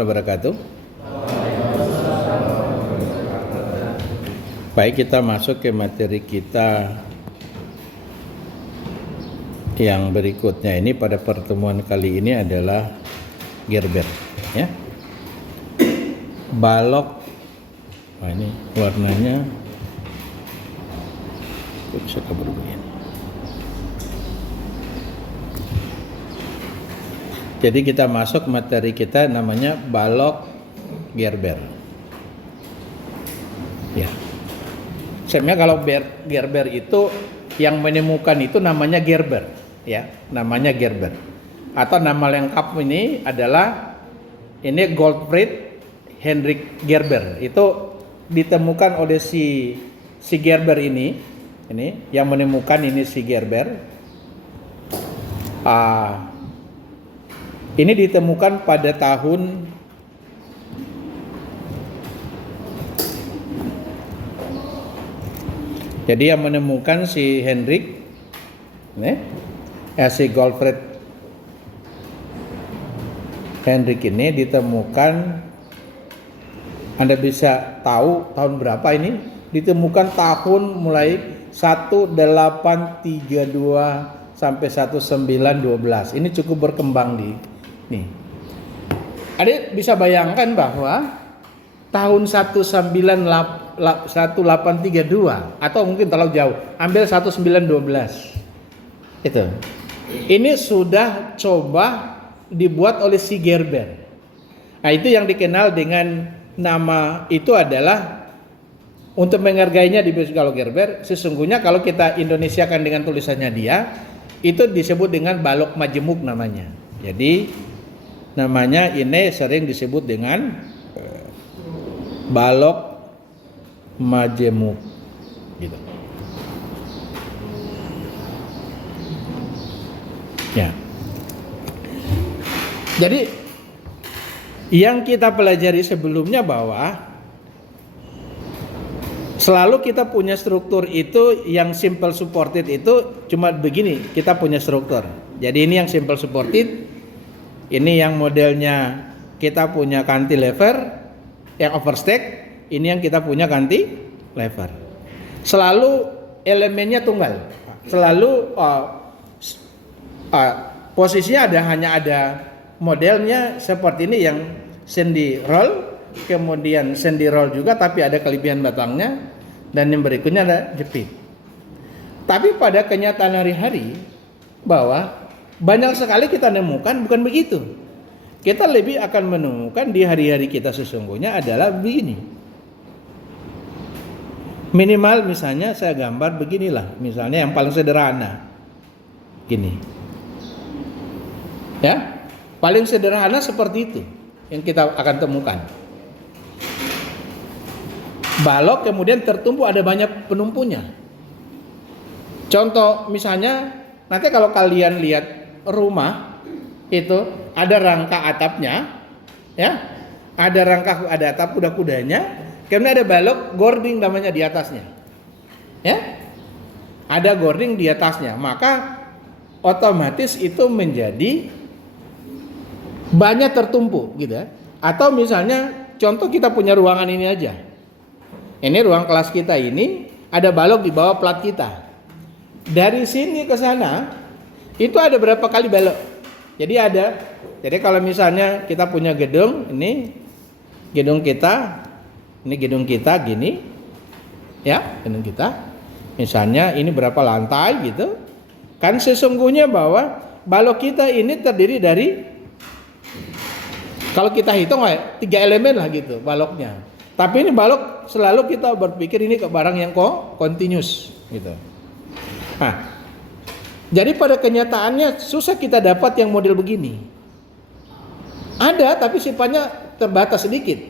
wabarakatuh. Baik, kita masuk ke materi kita yang berikutnya. Ini pada pertemuan kali ini adalah Gerber, ya. Balok. Nah, ini warnanya bisa kabur begini. Jadi kita masuk materi kita namanya balok Gerber. Ya. Sebenarnya kalau Gerber itu yang menemukan itu namanya Gerber, ya, namanya Gerber. Atau nama lengkap ini adalah Gottfried Heinrich Gerber. Itu ditemukan oleh si Gerber ini yang menemukan ini si Gerber. Ini ditemukan pada tahun jadi yang menemukan si Heinrich si Gottfried Heinrich ini ditemukan, Anda bisa tahu tahun berapa ini? Ditemukan tahun mulai 1832 sampai 1912. Ini cukup berkembang nih. Anda bisa bayangkan bahwa tahun 1832 atau mungkin terlalu jauh, ambil 1912. Itu. Ini sudah coba dibuat oleh si Gerber. Nah, itu yang dikenal dengan nama itu adalah, untuk menghargainya di kalau Gerber, sesungguhnya kalau kita Indonesiakan dengan tulisannya dia, itu disebut dengan balok majemuk namanya. Jadi namanya ini sering disebut dengan balok majemuk gitu. Ya. Jadi yang kita pelajari sebelumnya bahwa selalu kita punya struktur itu yang simple supported itu cuma begini, kita punya struktur. Jadi ini yang simple supported, ini yang modelnya kita punya cantilever, yang overstack, ini yang kita punya cantilever. Selalu elemennya tunggal, selalu posisinya hanya ada modelnya seperti ini yang sendi roll, kemudian sendi roll juga tapi ada kelebihan batangnya, dan yang berikutnya ada jepit. Tapi pada kenyataan hari-hari bahwa banyak sekali kita nemukan bukan begitu. Kita lebih akan menemukan di hari-hari kita sesungguhnya adalah begini. Minimal misalnya saya gambar beginilah, misalnya yang paling sederhana. Gini. Ya, paling sederhana seperti itu yang kita akan temukan. Balok kemudian tertumpu ada banyak penumpunya. Contoh misalnya, nanti kalau kalian lihat rumah itu ada rangka atapnya, ya, ada rangka ada atap kuda-kudanya, kemudian ada balok gording namanya di atasnya, ya, ada gording di atasnya, maka otomatis itu menjadi banyak tertumpu, gitu ya. Atau misalnya contoh kita punya ruangan ini aja. Ini ruang kelas kita ini ada balok di bawah plat kita. Dari sini ke sana itu ada berapa kali balok. Jadi kalau misalnya kita punya gedung, ini gedung kita gini. Ya, gedung kita. Misalnya ini berapa lantai gitu. Kan sesungguhnya bahwa balok kita ini terdiri dari, kalau kita hitung 3 elemen lah gitu baloknya. Tapi ini balok selalu kita berpikir ini ke barang yang continuous gitu. Nah, jadi pada kenyataannya susah kita dapat yang model begini. Ada tapi sifatnya terbatas sedikit.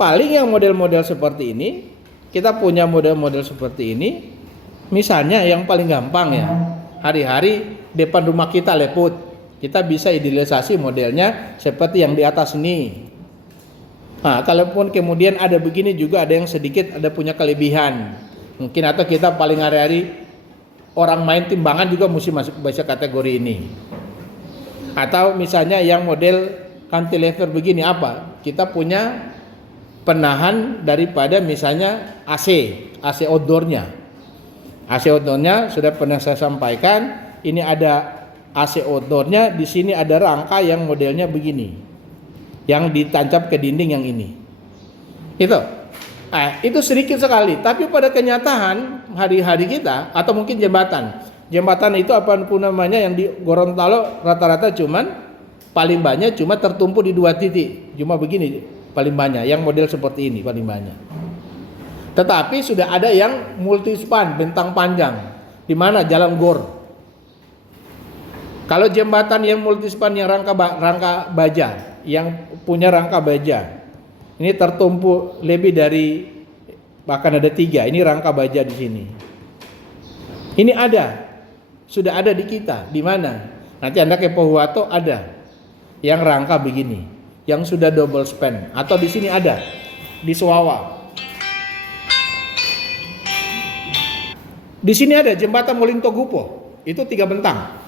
Paling yang model-model seperti ini, kita punya model-model seperti ini. Misalnya yang paling gampang ya, hari-hari depan rumah kita leput. Kita bisa idealisasi modelnya seperti yang di atas ini. Nah, kalaupun kemudian ada begini juga ada yang sedikit ada punya kelebihan. Mungkin atau kita paling hari-hari orang main timbangan juga mesti masuk baca kategori ini. Atau misalnya yang model cantilever begini apa? Kita punya penahan daripada misalnya AC outdoornya. AC outdoornya sudah pernah saya sampaikan. Ini ada AC outdoornya, di sini ada rangka yang modelnya begini, yang ditancap ke dinding yang ini. Itu sedikit sekali. Tapi pada kenyataan hari-hari kita, atau mungkin jembatan itu apapun namanya yang di Gorontalo rata-rata cuman paling banyak cuma tertumpu di 2 titik, cuma begini paling banyak, yang model seperti ini paling banyak. Tetapi sudah ada yang multispan, bentang panjang, di mana jalan gor. Kalau jembatan yang multispan yang rangka baja, yang punya rangka baja, ini tertumpu lebih dari, bahkan ada 3, ini rangka baja di sini. Ini sudah ada di kita, di mana? Nanti Anda ke Pohuwato ada yang rangka begini, yang sudah double span, atau di sini ada di Suwawa. Di sini ada jembatan Molintogupo, itu 3 bentang.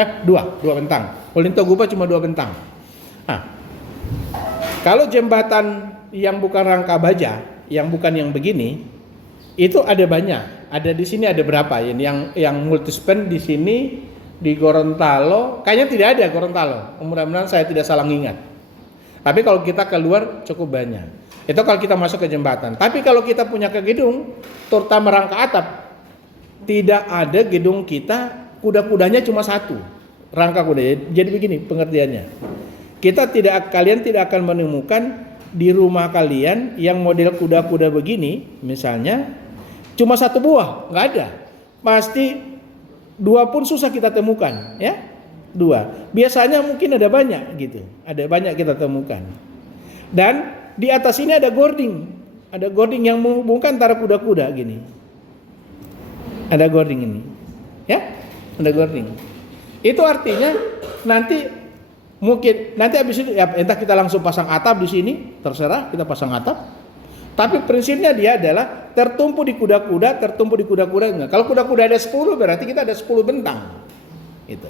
2 bentang. Molintogupo cuma 2 bentang. Nah, kalau jembatan yang bukan rangka baja, yang bukan yang begini, itu ada banyak. Ada di sini ada berapa? Yang multispan di sini. Di Gorontalo, kayaknya tidak ada Gorontalo. Mudah-mudahan saya tidak salah ingat. Tapi kalau kita keluar cukup banyak. Itu kalau kita masuk ke jembatan. Tapi kalau kita punya ke gedung, terutama rangka atap, tidak ada gedung kita kuda-kudanya cuma 1. Rangka kuda. Jadi begini pengertiannya. Kalian tidak akan menemukan di rumah kalian yang model kuda-kuda begini, misalnya cuma 1 buah, nggak ada. Pasti 2 pun susah kita temukan, ya. 2. Biasanya mungkin ada banyak gitu. Ada banyak kita temukan. Dan di atas ini ada gording. Ada gording yang menghubungkan antara kuda-kuda gini. Ada gording ini. Ya? Ada gording. Itu artinya nanti habis itu ya, entah kita langsung pasang atap di sini, terserah kita pasang atap. Tapi prinsipnya dia adalah tertumpu di kuda-kuda enggak. Kalau kuda-kuda ada 10 berarti kita ada 10 bentang. Itu.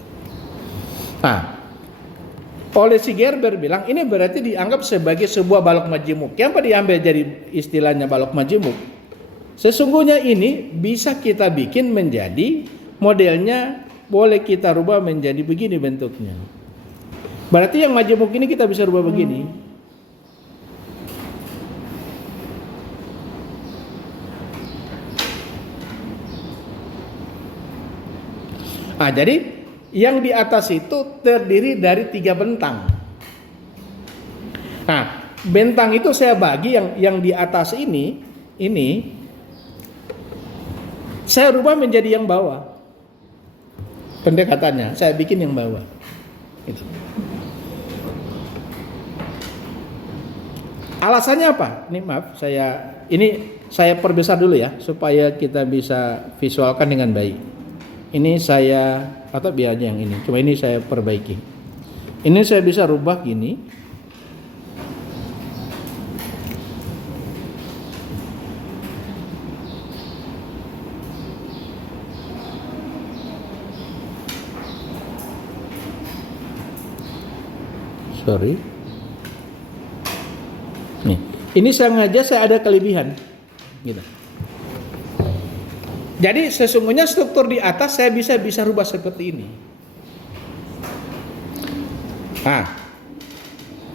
Nah, oleh si Gerber bilang ini berarti dianggap sebagai sebuah balok majemuk. Yang apa diambil jadi istilahnya balok majemuk? Sesungguhnya ini bisa kita bikin menjadi modelnya, boleh kita rubah menjadi begini bentuknya. Berarti yang majemuk ini kita bisa rubah begini. Nah, jadi yang di atas itu terdiri dari 3 bentang. Nah, bentang itu saya bagi yang di atas ini saya rubah menjadi yang bawah. Pendekatannya saya bikin yang bawah. Gitu. Alasannya apa? Ini maaf, saya perbesar dulu ya supaya kita bisa visualkan dengan baik. Ini saya, atau biar aja yang ini, cuma ini saya perbaiki. Ini saya bisa rubah gini. Sorry. Nih, ini sengaja saya ada kelebihan. Gitu. Jadi sesungguhnya struktur di atas saya bisa rubah seperti ini. Nah,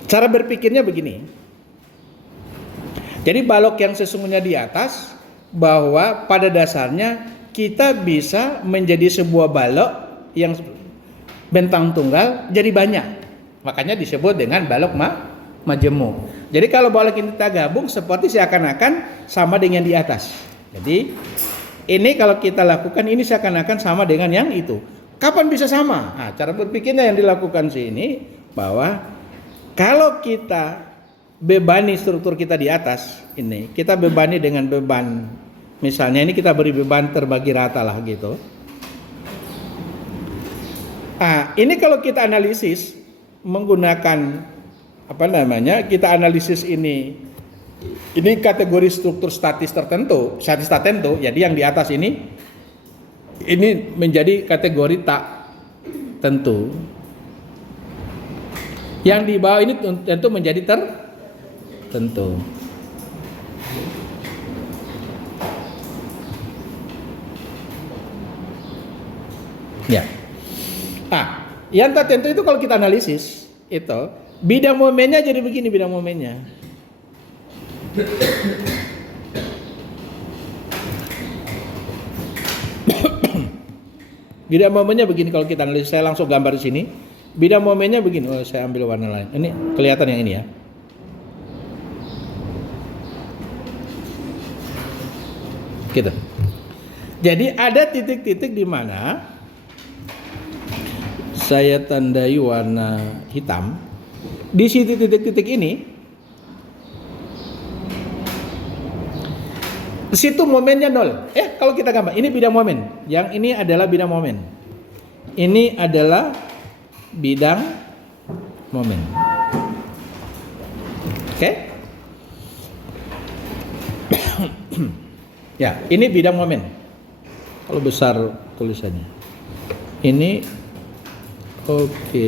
cara berpikirnya begini. Jadi balok yang sesungguhnya di atas, bahwa pada dasarnya kita bisa menjadi sebuah balok yang bentang tunggal jadi banyak. Makanya disebut dengan balok majemuk. Jadi kalau balok ini kita gabung seperti seakan-akan sama dengan di atas. Jadi ini kalau kita lakukan ini seakan-akan sama dengan yang itu. Kapan bisa sama? Nah, cara berpikirnya yang dilakukan sini bahwa kalau kita bebani struktur kita di atas ini, kita bebani dengan beban, misalnya ini kita beri beban terbagi rata lah gitu. Nah, ini kalau kita analisis menggunakan kita analisis ini kategori struktur statis tertentu, jadi yang di atas ini menjadi kategori tak tentu. Yang di bawah ini tentu menjadi tertentu. Ya. Yang tertentu itu kalau kita analisis itu bidang momennya jadi begini bidang momennya. Bidang momennya begini kalau kita analisis, saya langsung gambar di sini. Bidang momennya begini. Oh, saya ambil warna lain. Ini kelihatan yang ini ya. Gitu. Jadi ada titik-titik di mana saya tandai warna hitam. Di situ titik-titik ini, di situ momennya 0. Kalau kita gambar, ini bidang momen. Yang ini adalah bidang momen. Ini adalah bidang momen. Oke? Ya, ini bidang momen. Kalau besar tulisannya. Ini oke.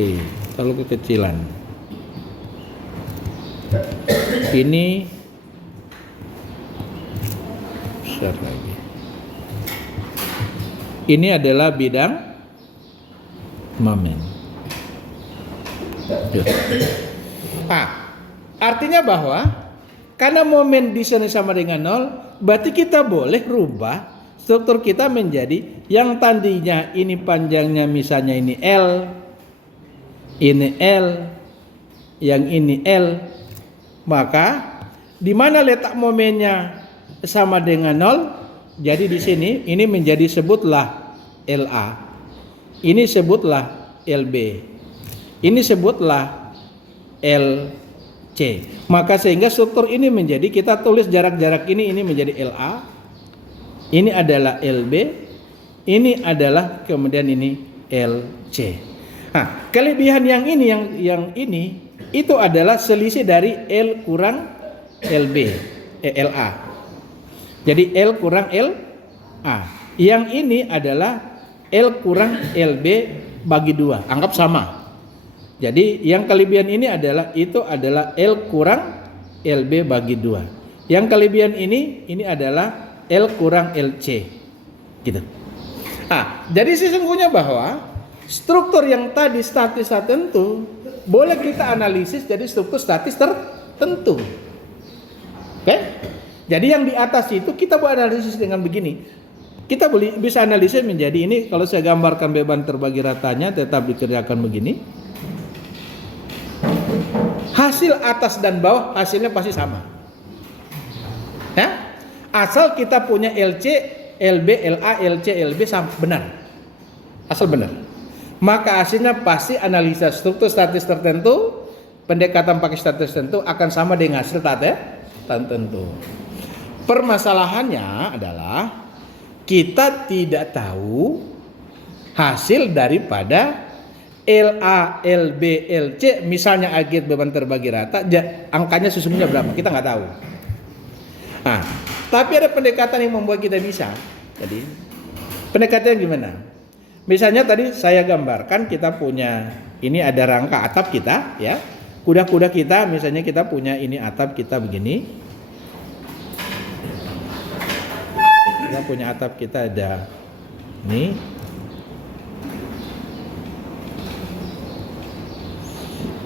Kalau kekecilan. Ini besar lagi. Ini adalah bidang momen. Artinya bahwa karena momen di sana sama dengan 0, berarti kita boleh rubah struktur kita menjadi yang tadinya ini panjangnya misalnya ini L, ini L, yang ini L, maka di mana letak momennya sama dengan 0, jadi di sini ini menjadi sebutlah LA, ini sebutlah LB, ini sebutlah LC. Maka sehingga struktur ini menjadi, kita tulis jarak-jarak ini menjadi LA, ini adalah LB, ini adalah kemudian ini LC. Kelebihan yang ini itu adalah selisih dari L kurang LB, LA. Jadi L kurang LA. Yang ini adalah L kurang LB bagi 2, anggap sama. Jadi yang kelebihan ini adalah L kurang LB bagi 2. Yang kelebihan ini adalah L kurang LC. Gitu. Jadi sesungguhnya bahwa struktur yang tadi statis tertentu boleh kita analisis jadi struktur statis tertentu. Oke? Jadi yang di atas itu kita boleh analisis dengan begini. Kita bisa analisis menjadi ini, kalau saya gambarkan beban terbagi ratanya tetap dikerjakan begini. Hasil atas dan bawah hasilnya pasti sama. Ya? Asal kita punya LC, LB, LA, LC, LB sama, benar. Asal benar. Maka hasilnya pasti analisa struktur statis tertentu, pendekatan pakai statis tertentu akan sama dengan hasil tertentu. Permasalahannya adalah kita tidak tahu hasil daripada LA, LB, LC, misalnya aggregate beban terbagi rata, angkanya sesungguhnya berapa? Kita nggak tahu. Tapi ada pendekatan yang membuat kita bisa. Jadi pendekatannya gimana? Misalnya tadi saya gambarkan kita punya, ini ada rangka atap kita, ya. Kuda-kuda kita, misalnya kita punya ini atap kita begini. Kita punya atap kita ada ini.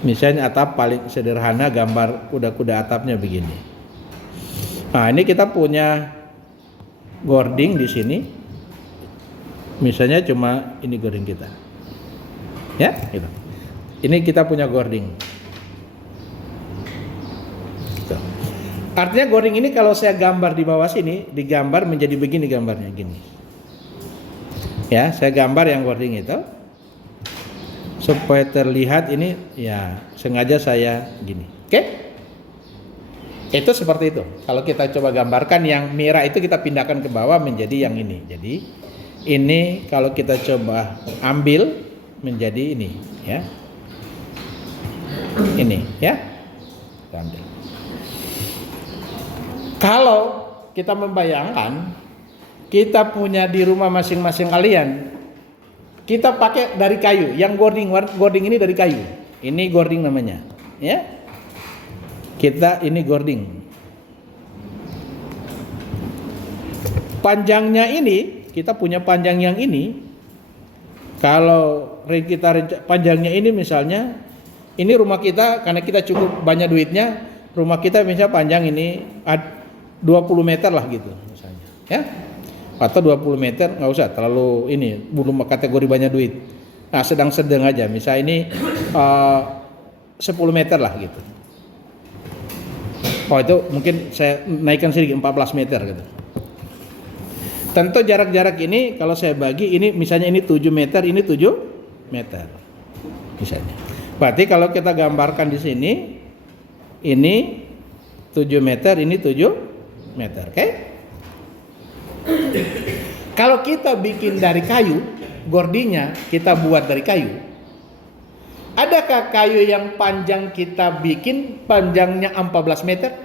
Misalnya atap paling sederhana, gambar kuda-kuda atapnya begini. Ini kita punya gording di sini. Misalnya cuma ini gording kita. Ya, gitu. Ini kita punya gording. Gitu. Artinya gording ini kalau saya gambar di bawah sini, digambar menjadi begini gambarnya, gini. Ya, saya gambar yang gording itu. Supaya terlihat ini, ya sengaja saya gini. Oke? Itu seperti itu. Kalau kita coba gambarkan yang merah itu kita pindahkan ke bawah menjadi yang ini. Jadi ini kalau kita coba ambil menjadi ini, ya. Ini, ya. Ambil. Kalau kita membayangkan kita punya di rumah masing-masing kalian, kita pakai dari kayu. Yang gording ini dari kayu. Ini gording namanya, ya. Kita ini gording. Panjangnya ini, kita punya panjang yang ini. Kalau kita panjangnya ini misalnya, ini rumah kita karena kita cukup banyak duitnya, rumah kita misalnya panjang ini 20 meter lah gitu misalnya, ya. Atau 20 meter, nggak usah terlalu ini, belum kategori banyak duit. Nah, sedang-sedang aja, misalnya ini 10 meter lah gitu. Oh, itu mungkin saya naikkan sedikit 14 meter gitu. Tentu jarak-jarak ini kalau saya bagi, ini misalnya ini 7 meter, ini 7 meter misalnya. Berarti kalau kita gambarkan di sini, ini 7 meter, ini 7 meter, oke? Kalau kita bikin dari kayu, gordingnya kita buat dari kayu. Adakah kayu yang panjang kita bikin panjangnya 14 meter?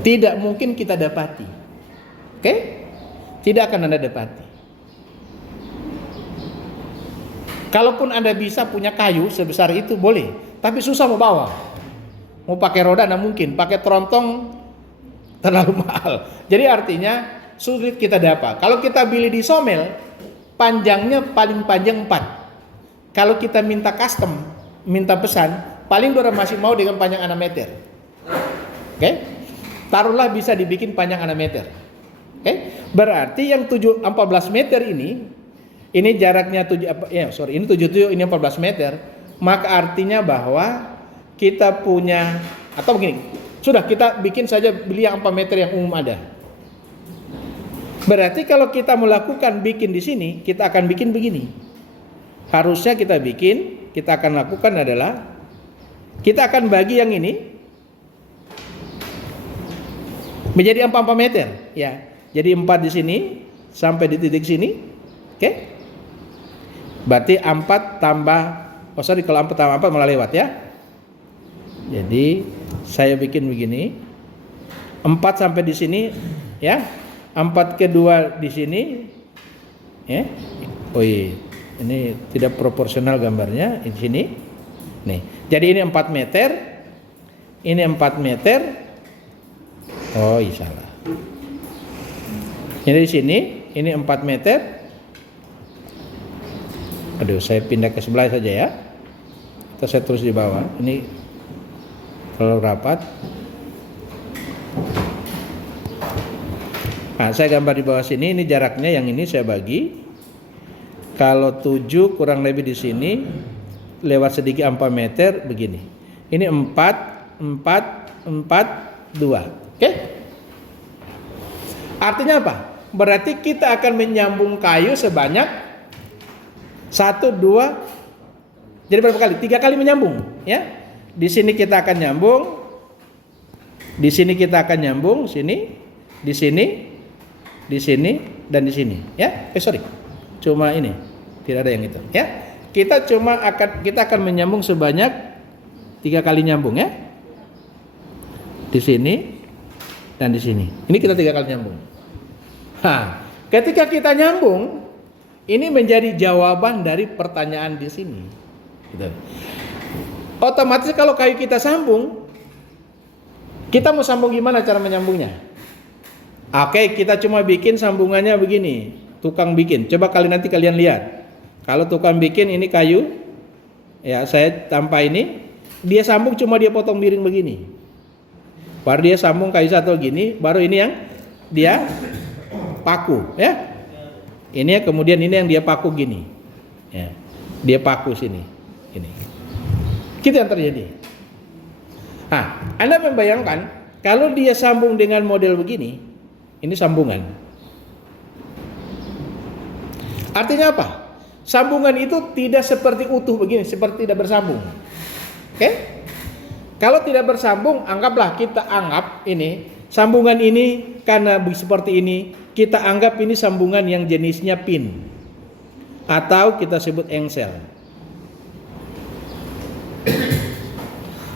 Tidak mungkin kita dapati. Oke? Tidak akan Anda dapati. Kalaupun Anda bisa punya kayu sebesar itu boleh, tapi susah mau bawa. Mau pakai roda tidak mungkin, pakai terontong terlalu mahal. Jadi artinya sulit kita dapat. Kalau kita beli di Somel, panjangnya paling panjang 4. Kalau kita minta custom, minta pesan, paling orang masih mau dengan panjang 6 meter. Oke? Taruhlah bisa dibikin panjang 6 meter. Oke? Berarti yang 14 meter ini jaraknya ini 77, ini 14 meter. Maka artinya bahwa kita punya, atau begini, sudah kita bikin saja beli yang 4 meter yang umum ada. Berarti kalau kita melakukan bikin di sini, kita akan bikin begini. Harusnya kita akan lakukan adalah kita akan bagi yang ini menjadi 4 meter, ya. Jadi 4 di sini sampai di titik sini, oke? Berarti 4 tambah, kalau 4 tambah 4 malah lewat ya. Jadi saya bikin begini, 4 sampai di sini, ya. 4 kedua di sini, ya. Oh iya, ini tidak proporsional gambarnya di sini. Nih, jadi ini 4 meter, ini 4 meter. Oh iya salah. Ini di sini, ini 4 meter. Aduh, saya pindah ke sebelah saja ya. Atau saya terus di bawah. Ini terlalu rapat. Nah, saya gambar di bawah sini. Ini jaraknya, yang ini saya bagi. Kalau 7 kurang lebih di sini, lewat sedikit 4 meter begini. Ini 4, 4, 4, 2. Oke? Artinya apa? Berarti kita akan menyambung kayu sebanyak 1, 2, jadi berapa kali? 3 kali menyambung, ya. Di sini kita akan nyambung, di sini kita akan nyambung, sini, di sini, di sini, dan di sini, ya. Cuma ini, tidak ada yang itu, ya. Kita akan menyambung sebanyak 3 kali nyambung, ya. Di sini dan di sini. Ini kita 3 kali nyambung. Nah, ketika kita nyambung, ini menjadi jawaban dari pertanyaan di sini. Gitu. Otomatis kalau kayu kita sambung, kita mau sambung gimana cara menyambungnya? Oke, kita cuma bikin sambungannya begini. Tukang bikin. Coba nanti kalian lihat. Kalau tukang bikin ini kayu, ya saya tanpa ini, dia sambung cuma dia potong miring begini. Baru dia sambung kayu satu gini, baru ini yang dia paku, ya. Ini kemudian ini yang dia paku gini, ya. Dia paku sini, ini. Itu yang terjadi. Nah, Anda membayangkan kalau dia sambung dengan model begini, ini sambungan. Artinya apa? Sambungan itu tidak seperti utuh begini, seperti tidak bersambung. Oke? Kalau tidak bersambung, kita anggap ini sambungan ini karena seperti ini, kita anggap ini sambungan yang jenisnya pin atau kita sebut engsel.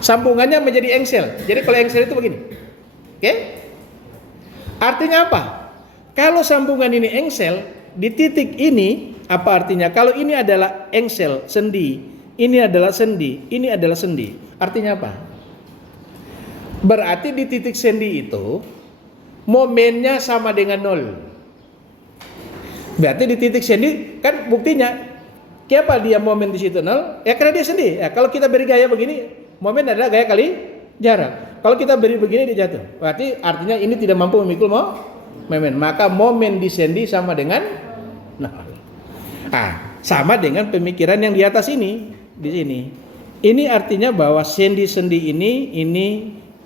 Sambungannya menjadi engsel. Jadi kalau engsel itu begini. Oke? Artinya apa? Kalau sambungan ini engsel, di titik ini apa artinya? Kalau ini adalah engsel sendi ini adalah sendi, ini adalah sendi. Artinya apa? Berarti di titik sendi itu momennya sama dengan 0. Berarti di titik sendi kan buktinya, kenapa dia momen di situ 0? Ya karena dia sendi. Ya, kalau kita beri gaya begini, momen adalah gaya kali jarak. Kalau kita beri begini dia jatuh. Berarti artinya ini tidak mampu memikul momen. Maka momen di sendi sama dengan 0. Sama dengan pemikiran yang di atas ini, di sini. Ini artinya bahwa sendi-sendi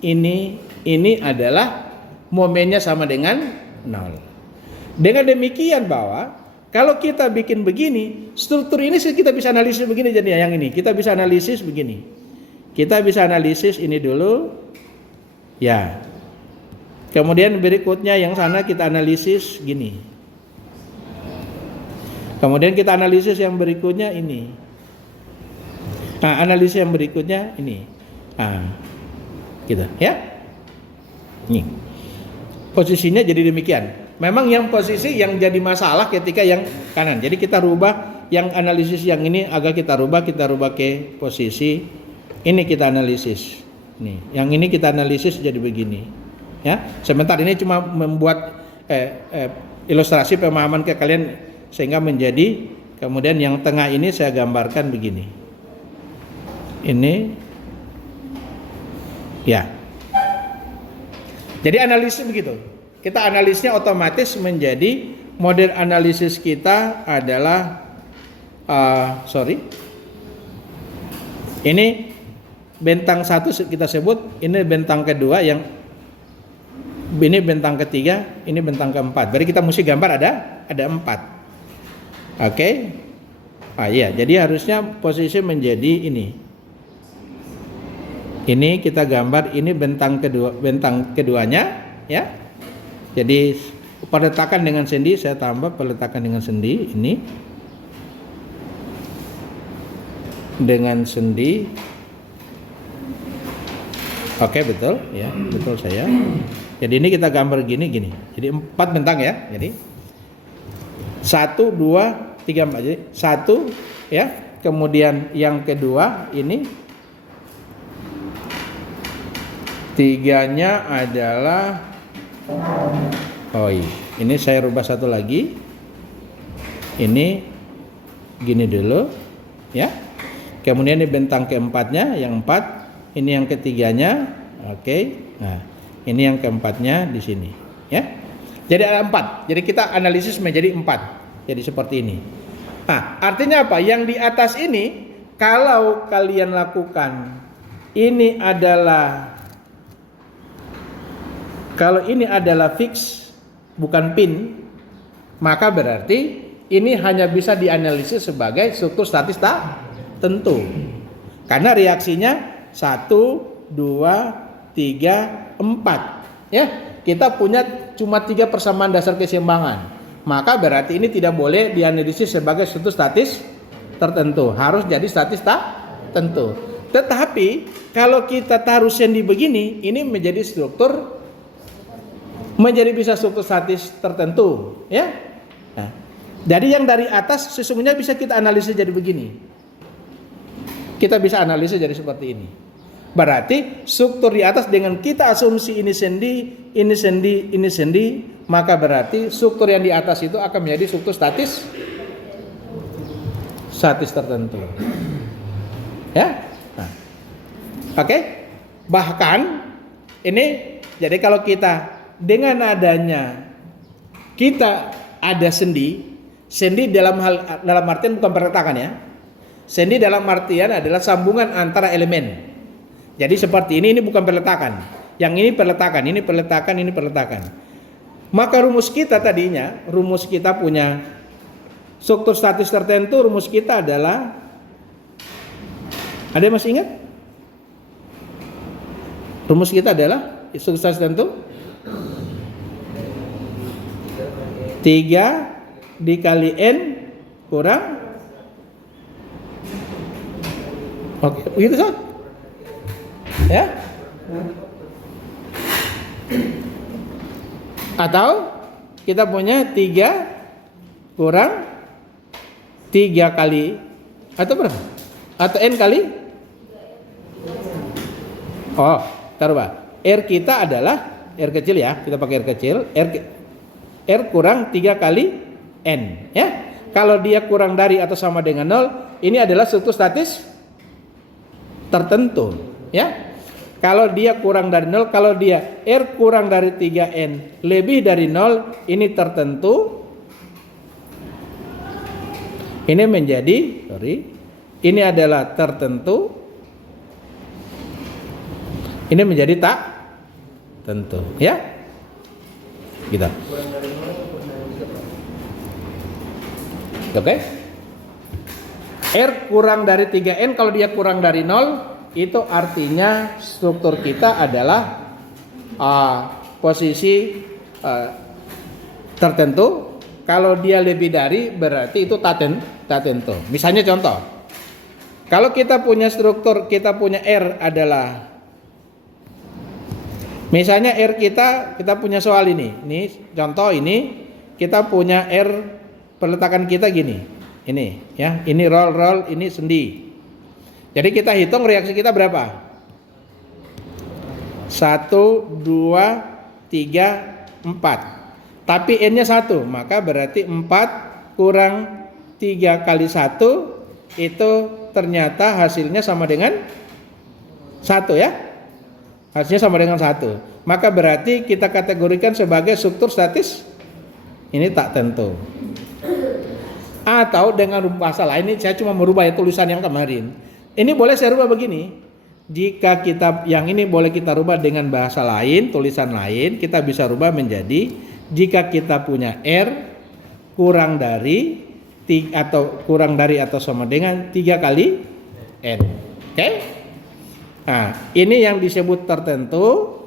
ini adalah momennya sama dengan 0. Dengan demikian bahwa kalau kita bikin begini, struktur ini kita bisa analisis begini, jadi yang ini kita bisa analisis begini. Kita bisa analisis ini dulu. Ya. Kemudian berikutnya yang sana kita analisis gini. Kemudian kita analisis yang berikutnya ini. Analisis yang berikutnya ini. Gitu ya. Nih. Posisinya jadi demikian. Memang yang posisi yang jadi masalah ketika yang kanan. Jadi kita rubah yang analisis yang ini agak kita rubah ke posisi ini kita analisis. Nih, yang ini kita analisis jadi begini. Ya. Sebentar ini cuma membuat ilustrasi pemahaman ke kalian sehingga menjadi, kemudian yang tengah ini saya gambarkan begini. Ini ya. Jadi analisis begitu. Kita analisnya otomatis menjadi model analisis kita adalah ini bentang 1 kita sebut, ini bentang kedua, yang ini bentang ketiga, ini bentang keempat. Berarti kita mesti gambar ada 4. Oke. Iya, jadi harusnya posisi menjadi ini. Ini kita gambar, ini bentang keduanya, ya. Jadi peletakan dengan sendi, saya tambah peletakan dengan sendi ini. Dengan sendi. Oke, betul, ya, betul saya. Jadi ini kita gambar gini. Jadi 4 bentang ya. Jadi 1, 2, 3, 4. Jadi 1 ya. Kemudian yang kedua ini 3-nya adalah ini saya rubah satu lagi. Ini gini dulu ya. Kemudian ini bentang keempatnya, yang 4. Ini yang ketiganya. Oke. Nah, ini yang keempatnya di sini ya. Jadi ada 4. Jadi kita analisis menjadi 4. Jadi seperti ini. Artinya apa? Yang di atas ini kalau kalian lakukan ini adalah, kalau ini adalah fix bukan pin, maka berarti ini hanya bisa dianalisis sebagai struktur statis tentu. Karena reaksinya 1, 2, 3, 4 ya. Kita punya cuma 3 persamaan dasar keseimbangan. Maka berarti ini tidak boleh dianalisis sebagai struktur statis tertentu. Harus jadi statis tentu. Tetapi kalau kita taruh sendi begini, ini menjadi bisa struktur statis tertentu, ya. Nah, jadi yang dari atas sesungguhnya bisa kita analisis jadi begini. Kita bisa analisis jadi seperti ini. Berarti struktur di atas dengan kita asumsi ini sendi, maka berarti struktur yang di atas itu akan menjadi struktur statis tertentu. Ya. Nah. Oke. Bahkan ini jadi kalau kita dengan adanya kita ada sendi dalam artian bukan peletakan ya. Sendi dalam artian adalah sambungan antara elemen. Jadi seperti ini bukan peletakan. Yang ini peletakan, ini peletakan. Maka rumus kita punya struktur statis tertentu. Rumus kita adalah, ada yang masih ingat? Rumus kita adalah struktur statis tertentu 3 dikali N kurang. Oke, begitu Sob? Ya? Atau kita punya 3 kurang 3 kali, atau berapa? Atau N kali? Oh, taruh Pak. R kita adalah R kecil ya, kita pakai R kecil. R kurang 3 kali N ya. Kalau dia kurang dari atau sama dengan 0, ini adalah struktur statis tertentu ya. Kalau dia kurang dari 0, kalau dia R kurang dari 3N lebih dari 0, ini tertentu. Ini menjadi, ini adalah tertentu. Ini menjadi tak tentu ya. Gitu. Oke. R kurang dari 3N, kalau dia kurang dari 0, itu artinya struktur kita adalah posisi tertentu. Kalau dia lebih dari, berarti itu tak tentu. Misalnya contoh, kalau kita punya struktur, kita punya R adalah, misalnya R kita punya soal ini contoh ini, kita punya R, peletakan kita gini, ini ya, ini roll, ini sendi. Jadi kita hitung reaksi kita berapa? 1, 2, 3, 4. Tapi N-nya 1, maka berarti 4 kurang 3 kali 1 itu ternyata hasilnya sama dengan 1 ya. Hasilnya sama dengan 1. Maka berarti kita kategorikan sebagai struktur statis ini tak tentu. Atau dengan bahasa lain, ini saya cuma merubah ya tulisan yang kemarin. Ini boleh saya rubah begini. Jika kita yang ini boleh kita rubah dengan bahasa lain, tulisan lain, kita bisa rubah menjadi jika kita punya R kurang dari atau sama dengan 3 kali N. Oke? Nah, ini yang disebut tertentu.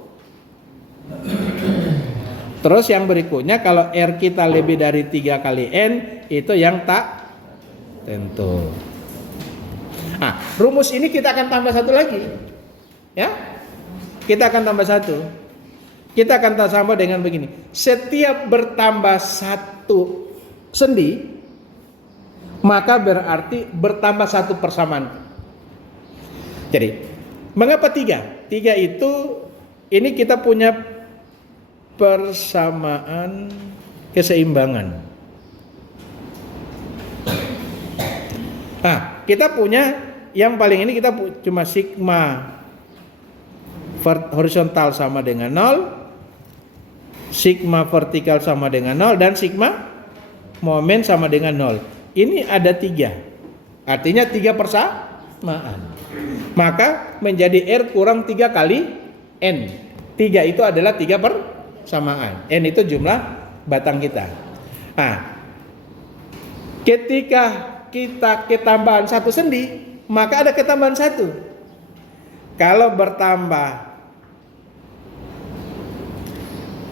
Terus yang berikutnya, kalau R kita lebih dari 3 kali N, itu yang tak tentu. Nah, rumus ini kita akan tambah satu lagi, ya. Kita akan tambah satu. Kita akan tambah dengan begini. Setiap bertambah satu sendi, maka berarti bertambah satu persamaan. Jadi, mengapa 3? 3 itu, ini kita punya persamaan keseimbangan. Nah, kita punya yang paling ini kita cuma sigma horizontal sama dengan 0, sigma vertikal sama dengan 0, dan sigma momen sama dengan 0. Ini ada 3. Artinya 3 persamaan. Maka menjadi R kurang 3 kali N. 3 itu adalah 3 persamaan. N itu jumlah batang kita. Nah, ketika kita ketambahan satu sendi, maka ada ketambahan 1. Kalau bertambah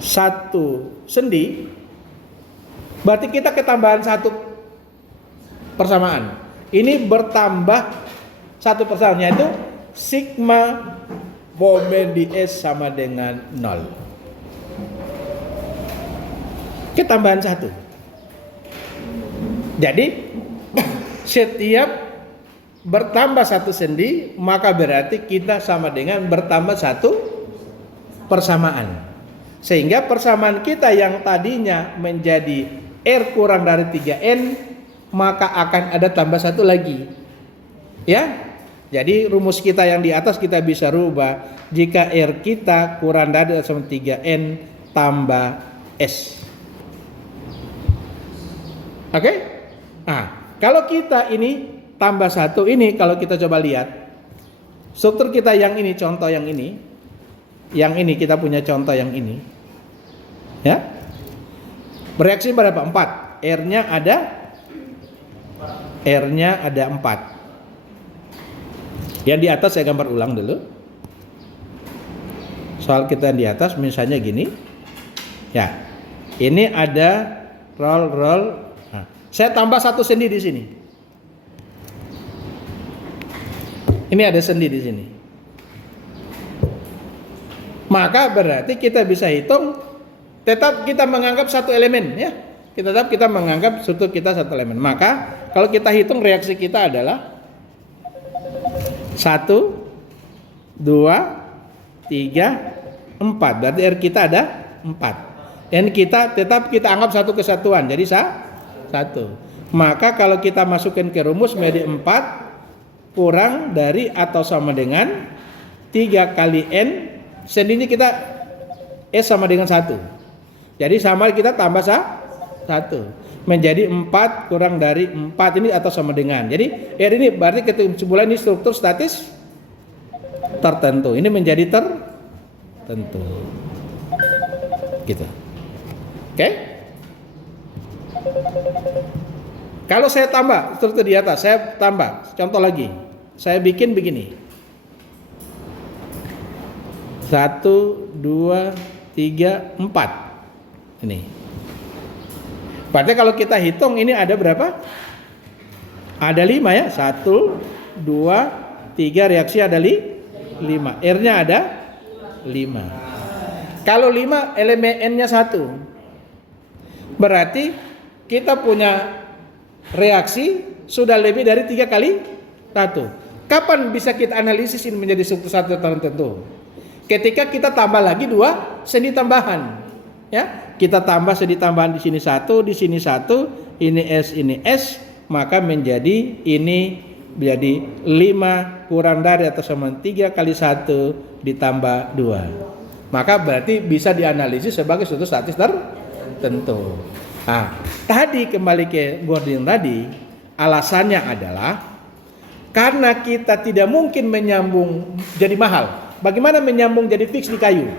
1 sendi, berarti kita ketambahan 1 persamaan. Ini bertambah 1 persamaan, yaitu sigma momen di S sama dengan 0. Ketambahan 1. Jadi setiap bertambah 1 sendi, maka berarti kita sama dengan bertambah 1 persamaan. Sehingga persamaan kita yang tadinya menjadi R kurang dari 3N, maka akan ada tambah 1 lagi. Ya. Jadi rumus kita yang di atas kita bisa rubah jika R kita kurang dari sama 3N tambah S. Oke? Nah, kalau kita ini tambah 1 ini, kalau kita coba lihat struktur kita yang ini, contoh yang ini kita punya contoh yang ini, ya, bereaksi berapa? 4. R-nya ada 4. Yang di atas saya gambar ulang dulu. Soal kita yang di atas misalnya gini, ya, ini ada roll. Nah, saya tambah 1 sendi di sini. Ini ada sendi di sini. Maka berarti kita bisa hitung, tetap kita menganggap satu elemen ya. Kita menganggap struktur kita satu elemen. Maka kalau kita hitung reaksi kita adalah 1, 2, 3, 4. Berarti R kita ada 4. N kita tetap kita anggap satu kesatuan. Jadi 1. Maka kalau kita masukkan ke rumus menjadi 4 kurang dari atau sama dengan 3 kali N. Sendirinya kita S sama dengan 1. Jadi sama kita tambah 1. Menjadi 4 kurang dari 4 ini atau sama dengan. Jadi R ini berarti kesimpulan ini struktur statis tertentu. Ini menjadi tertentu. Gitu. Oke? Kalau saya tambah struktur di atas, saya tambah. Contoh lagi. Saya bikin begini. 1, 2, 3, 4. Ini. Berarti kalau kita hitung ini ada berapa? Ada 5 ya. 1, 2, 3 reaksi ada 5. R-nya ada 5. Kalau 5 elemen N-nya 1. Berarti kita punya reaksi sudah lebih dari 3 kali 1. Kapan bisa kita analisis ini menjadi struktur satu tertentu? Ketika kita tambah lagi 2 sendi tambahan. Ya, kita tambah sendi tambahan di sini 1, di sini 1, ini S, maka menjadi ini menjadi 5 kurang dari atau sama 3 kali 1 ditambah 2. Maka berarti bisa dianalisis sebagai struktur statis tertentu. Nah, tadi kembali ke Gordon tadi, alasannya adalah karena kita tidak mungkin menyambung jadi mahal. Bagaimana menyambung jadi fix di kayu?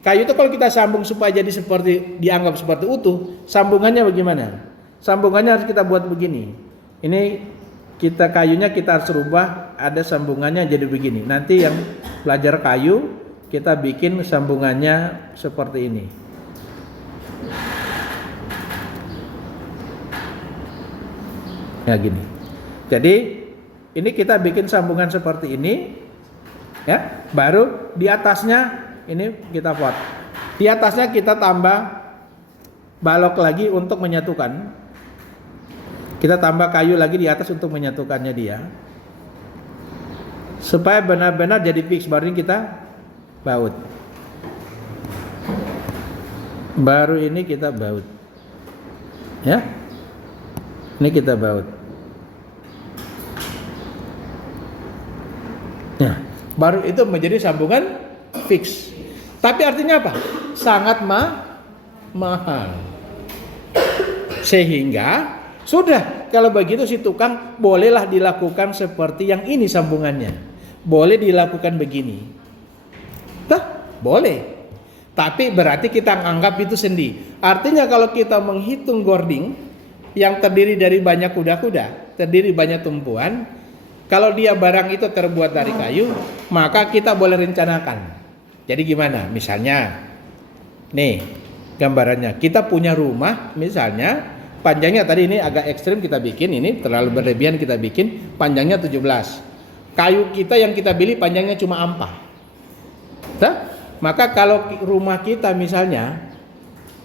Kayu itu kalau kita sambung supaya jadi seperti dianggap seperti utuh, sambungannya bagaimana? Sambungannya harus kita buat begini. Ini kita kayunya kita harus rubah, ada sambungannya jadi begini. Nanti yang belajar kayu kita bikin sambungannya seperti ini. Ya gini. Jadi ini kita bikin sambungan seperti ini, ya. Baru di atasnya ini kita buat. Di atasnya kita tambah balok lagi untuk menyatukan. Kita tambah kayu lagi di atas untuk menyatukannya dia. Supaya benar-benar jadi fix, baru ini kita baut. Baru ini kita baut. Ya. Ini kita baut. Nah, baru itu menjadi sambungan fix. Tapi artinya apa? Sangat mahal. Sehingga sudah, kalau begitu si tukang bolehlah dilakukan seperti yang ini sambungannya. Boleh dilakukan begini. Boleh. Tapi berarti kita anggap itu sendi. Artinya kalau kita menghitung gording yang terdiri dari banyak kuda-kuda, terdiri banyak tumpuan, kalau dia barang itu terbuat dari kayu, maka kita boleh rencanakan. Jadi gimana? Misalnya, nih gambarannya. Kita punya rumah, misalnya panjangnya tadi ini agak ekstrim kita bikin, ini terlalu berlebihan kita bikin, panjangnya 17. Kayu kita yang kita beli panjangnya cuma ampa. Maka kalau rumah kita misalnya,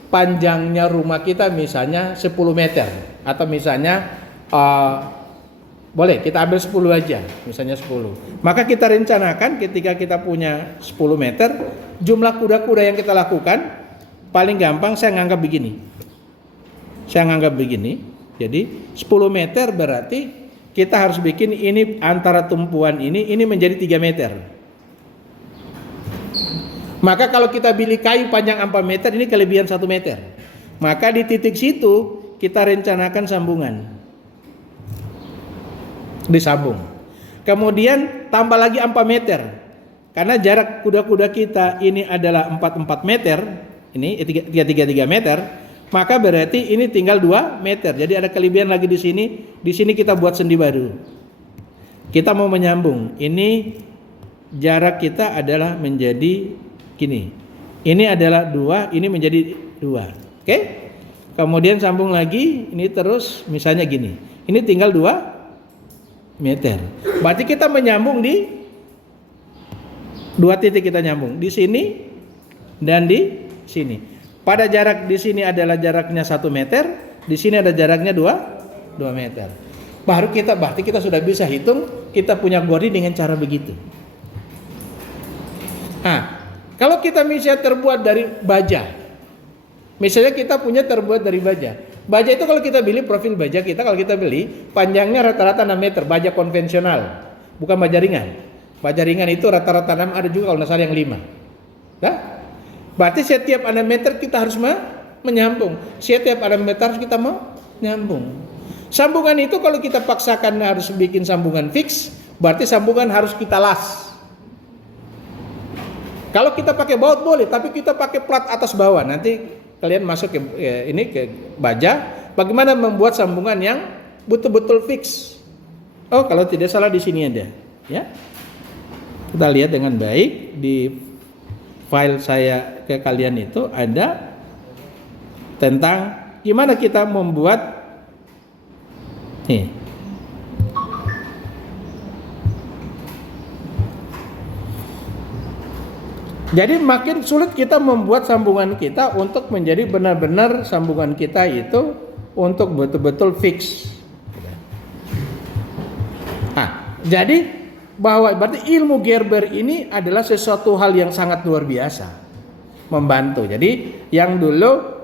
panjangnya rumah kita misalnya 10 meter. Atau misalnya, boleh kita ambil 10 aja, misalnya 10. Maka kita rencanakan ketika kita punya 10 meter, jumlah kuda-kuda yang kita lakukan, paling gampang saya nganggap begini. Jadi 10 meter berarti kita harus bikin ini antara tumpuan ini menjadi 3 meter. Maka kalau kita beli kayu panjang 4 meter, ini kelebihan 1 meter. Maka di titik situ kita rencanakan sambungan. Disambung. Kemudian tambah lagi 4 meter. Karena jarak kuda-kuda kita ini adalah 4 meter, ini 3 meter, maka berarti ini tinggal 2 meter. Jadi ada kelebihan lagi di sini. Di sini kita buat sendi baru. Kita mau menyambung. Ini jarak kita adalah menjadi gini. Ini adalah 2, ini menjadi 2. Oke? Kemudian sambung lagi, ini terus misalnya gini. Ini tinggal 2 meter. Berarti kita menyambung di 2 titik, kita nyambung di sini dan di sini. Pada jarak di sini adalah jaraknya 1 meter, di sini ada jaraknya 2 meter. Baru berarti kita sudah bisa hitung kita punya gori dengan cara begitu. Nah, kalau kita misalnya terbuat dari baja, misalnya kita punya terbuat dari baja. Baja itu kalau kita beli profil baja kita, kalau kita beli panjangnya rata-rata 6 meter, baja konvensional, bukan baja ringan. Baja ringan itu rata-rata 6, ada juga kalau nggak salah yang 5. Nah, berarti setiap 6 meter kita harus menyambung. Setiap 6 meter harus kita menyambung. Sambungan itu kalau kita paksakan harus bikin sambungan fix, berarti sambungan harus kita las. Kalau kita pakai baut boleh, tapi kita pakai plat atas bawah. Nanti kalian masuk ke baja, bagaimana membuat sambungan yang betul-betul fix. Oh, kalau tidak salah di sini ada, ya. Kita lihat dengan baik di file saya ke kalian itu ada tentang gimana kita membuat nih. Jadi makin sulit kita membuat sambungan kita untuk menjadi benar-benar sambungan kita itu untuk betul-betul fix. Nah, jadi bahwa berarti ilmu Gerber ini adalah sesuatu hal yang sangat luar biasa, membantu. Jadi yang dulu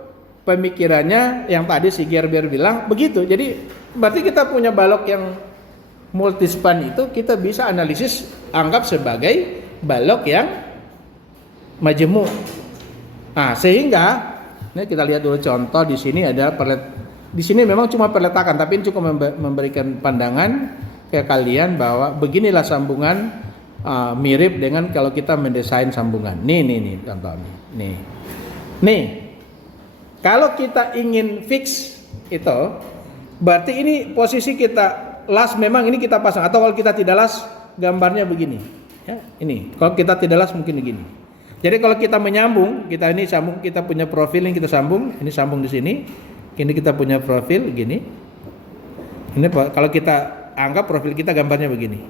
pemikirannya yang tadi si Gerber bilang begitu. Jadi berarti kita punya balok yang multispan itu kita bisa analisis anggap sebagai balok yang majemuk. Nah, sehingga ini kita lihat dulu contoh di sini ada di sini memang cuma perletakan, tapi ini cukup memberikan pandangan ke kalian bahwa beginilah sambungan mirip dengan kalau kita mendesain sambungan. Nih contoh nih. Nih. Kalau kita ingin fix itu berarti ini posisi kita las memang ini kita pasang, atau kalau kita tidak las gambarnya begini. Ya, ini. Kalau kita tidak las mungkin begini. Jadi kalau kita menyambung, kita ini sambung, kita punya profil yang kita sambung, ini sambung di sini, ini kita punya profil gini. Ini kalau kita anggap profil kita gambarnya begini.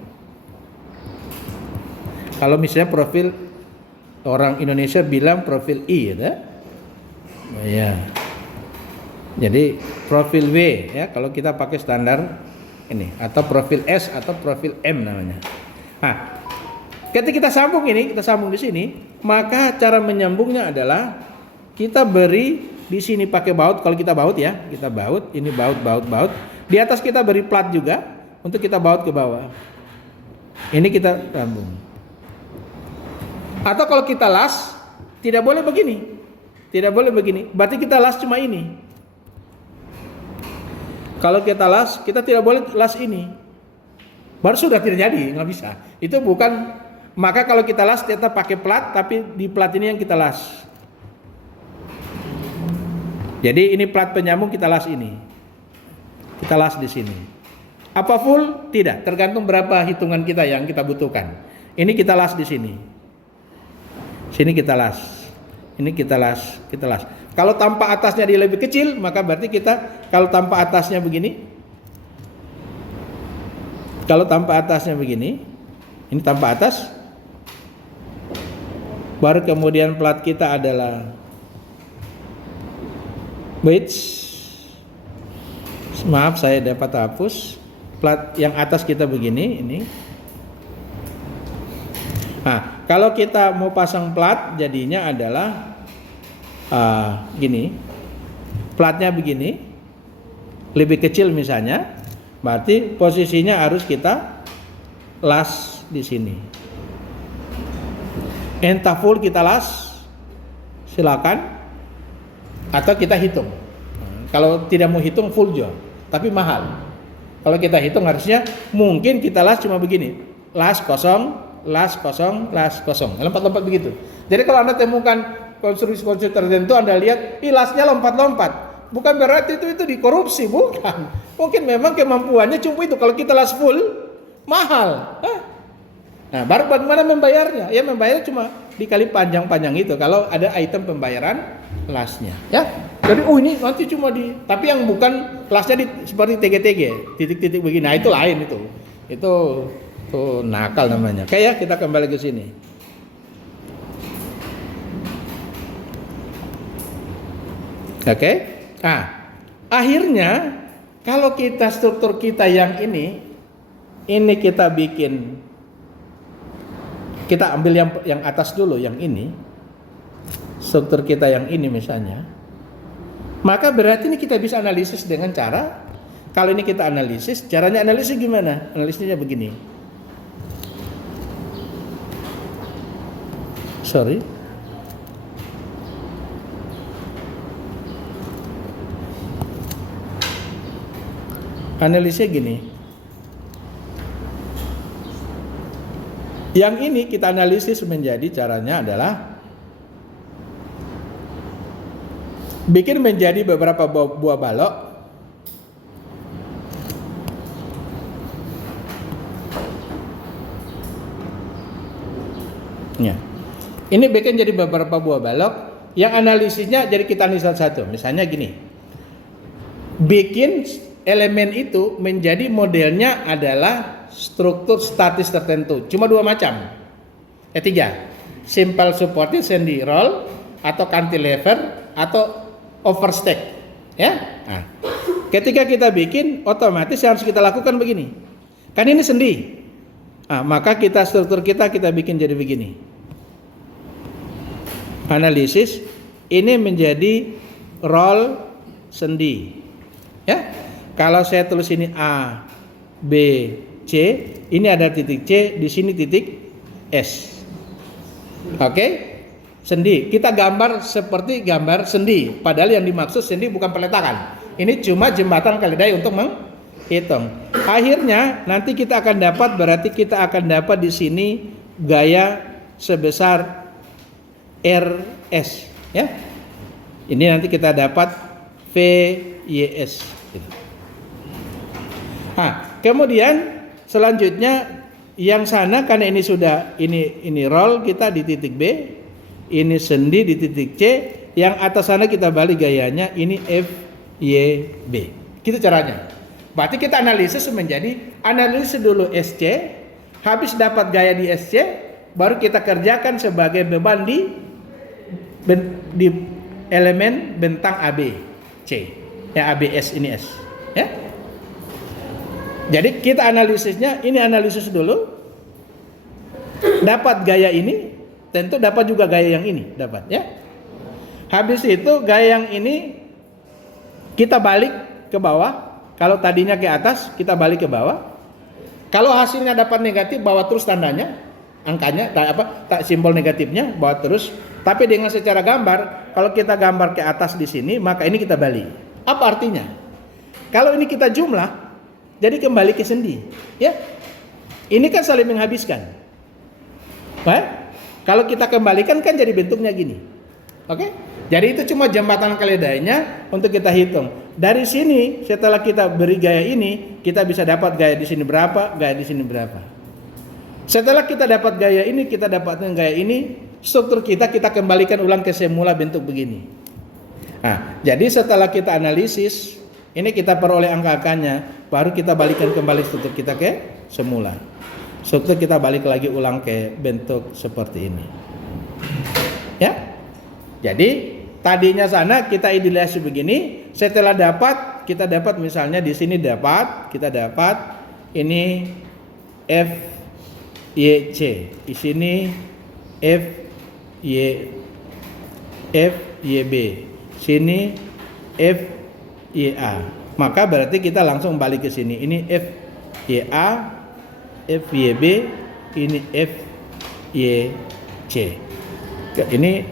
Kalau misalnya profil orang Indonesia bilang profil I, ya. Ya. Jadi profil W ya, kalau kita pakai standar ini, atau profil S atau profil M namanya. Nah, ketika kita sambung ini, kita sambung di sini, maka cara menyambungnya adalah kita beri di sini pakai baut. Kalau kita baut ya, kita baut, ini baut. Di atas kita beri plat juga untuk kita baut ke bawah. Ini kita sambung. Atau kalau kita las, tidak boleh begini. Tidak boleh begini. Berarti kita las cuma ini. Kalau kita las, kita tidak boleh las ini. Baru sudah tidak jadi, nggak bisa. Itu bukan. Maka kalau kita las kita pakai plat, tapi di plat ini yang kita las. Jadi ini plat penyambung, kita las ini. Kita las di sini. Apa full? Tidak, tergantung berapa hitungan kita yang kita butuhkan. Ini kita las di sini. Sini kita las. Ini kita las. Kalau tanpa atasnya dia lebih kecil, maka berarti kita kalau tanpa atasnya begini. Kalau tanpa atasnya begini, ini tanpa atas. Baru kemudian plat kita adalah maaf saya dapat hapus. Plat yang atas kita begini ini. Nah, kalau kita mau pasang plat jadinya adalah gini. Platnya begini. Lebih kecil misalnya. Berarti posisinya harus kita las di sini. Entah full kita las, silakan, atau kita hitung. Kalau tidak mau hitung full juga, tapi mahal. Kalau kita hitung harusnya mungkin kita las cuma begini, las kosong, lompat-lompat begitu. Jadi kalau Anda temukan konstruksi tertentu, Anda lihat, lasnya lompat-lompat, bukan berarti itu dikorupsi, bukan. Mungkin memang kemampuannya cuma itu. Kalau kita las full, mahal. Nah, baru bagaimana membayarnya? Ya membayarnya cuma dikali panjang-panjang itu. Kalau ada item pembayaran lasnya, ya. Jadi ini nanti cuma tapi yang bukan lasnya seperti TG, titik-titik begini. Nah, itu lain itu. Itu nakal namanya. Oke ya, kita kembali ke sini. Oke. Nah, akhirnya Kalau kita struktur kita yang ini kita bikin, kita ambil yang atas dulu, yang ini, struktur kita yang ini misalnya, maka berarti ini kita bisa analisis dengan cara, kalau ini kita analisis, caranya analisis gimana? Analisisnya begini. Sorry. Analisisnya gini. Yang ini kita analisis menjadi caranya adalah bikin menjadi beberapa buah balok. Ya. Ini bikin jadi beberapa buah balok. Yang analisisnya jadi kita analisis satu. Misalnya gini. Bikin elemen itu menjadi modelnya adalah struktur statis tertentu. Cuma 2 macam. 3. Simple supported sandy roll atau cantilever atau overstack. Ya. Nah, ketika kita bikin, otomatis yang harus kita lakukan begini. Kan ini sendi. Nah, maka kita struktur kita bikin jadi begini. Analisis ini menjadi roll sendi. Ya. Kalau saya tulis ini A, B, C, ini ada titik C, di sini titik S. Oke? Sendi. Kita gambar seperti gambar sendi. Padahal yang dimaksud sendi bukan peletakan. Ini cuma jembatan keledai untuk menghitung. Akhirnya nanti kita akan dapat, berarti kita akan dapat di sini gaya sebesar RS. Ya. Ini nanti kita dapat VYS. Nah, kemudian selanjutnya yang sana karena ini sudah ini roll kita di titik B, ini sendi di titik C, yang atas sana kita balik gayanya ini F Y B. Gitu caranya. Berarti kita analisis menjadi analisis dulu SC, habis dapat gaya di SC, baru kita kerjakan sebagai beban di elemen bentang AB C. Ya ABS ini S, ya. Jadi kita analisisnya, ini analisis dulu. Dapat gaya ini, tentu dapat juga gaya yang ini, dapat ya. Habis itu gaya yang ini kita balik ke bawah. Kalau tadinya ke atas, kita balik ke bawah. Kalau hasilnya dapat negatif, bawa terus tandanya, angkanya, simbol negatifnya, bawa terus. Tapi dengan secara gambar, kalau kita gambar ke atas di sini, maka ini kita balik. Apa artinya? Kalau ini kita jumlah, jadi kembali ke sendi, ya. Ini kan saling menghabiskan. Kalau kita kembalikan kan jadi bentuknya gini. Oke? Jadi itu cuma jembatan keledainya untuk kita hitung. Dari sini setelah kita beri gaya ini, kita bisa dapat gaya di sini berapa, gaya di sini berapa. Setelah kita dapat gaya ini, kita dapatkan gaya ini, struktur kita kembalikan ulang ke semula bentuk begini. Nah, jadi setelah kita analisis, ini kita peroleh angka-angkanya, baru kita balikan kembali struktur kita ke semula. Struktur kita balik lagi ulang ke bentuk seperti ini. Ya. Jadi tadinya sana kita idealisasi begini, setelah dapat, kita dapat misalnya di sini kita dapat ini F Y C, di sini F Y B, sini F Y A. Maka berarti kita langsung balik ke sini. Ini F Y A, F Y B, ini F Y C. Ini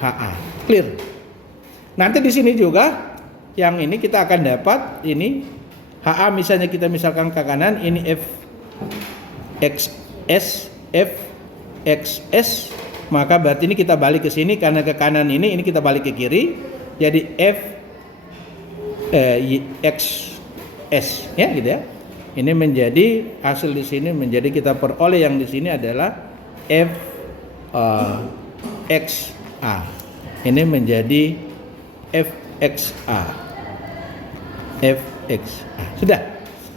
H A. Clear. Nanti di sini juga yang ini kita akan dapat ini H A, misalnya kita misalkan ke kanan, ini F X S, F X S. Maka berarti ini kita balik ke sini karena ke kanan ini kita balik ke kiri. Jadi F X S, ya gitu ya. Ini menjadi hasil di sini menjadi kita peroleh yang di sini adalah F X A. Ini menjadi F X A. F X A. Sudah.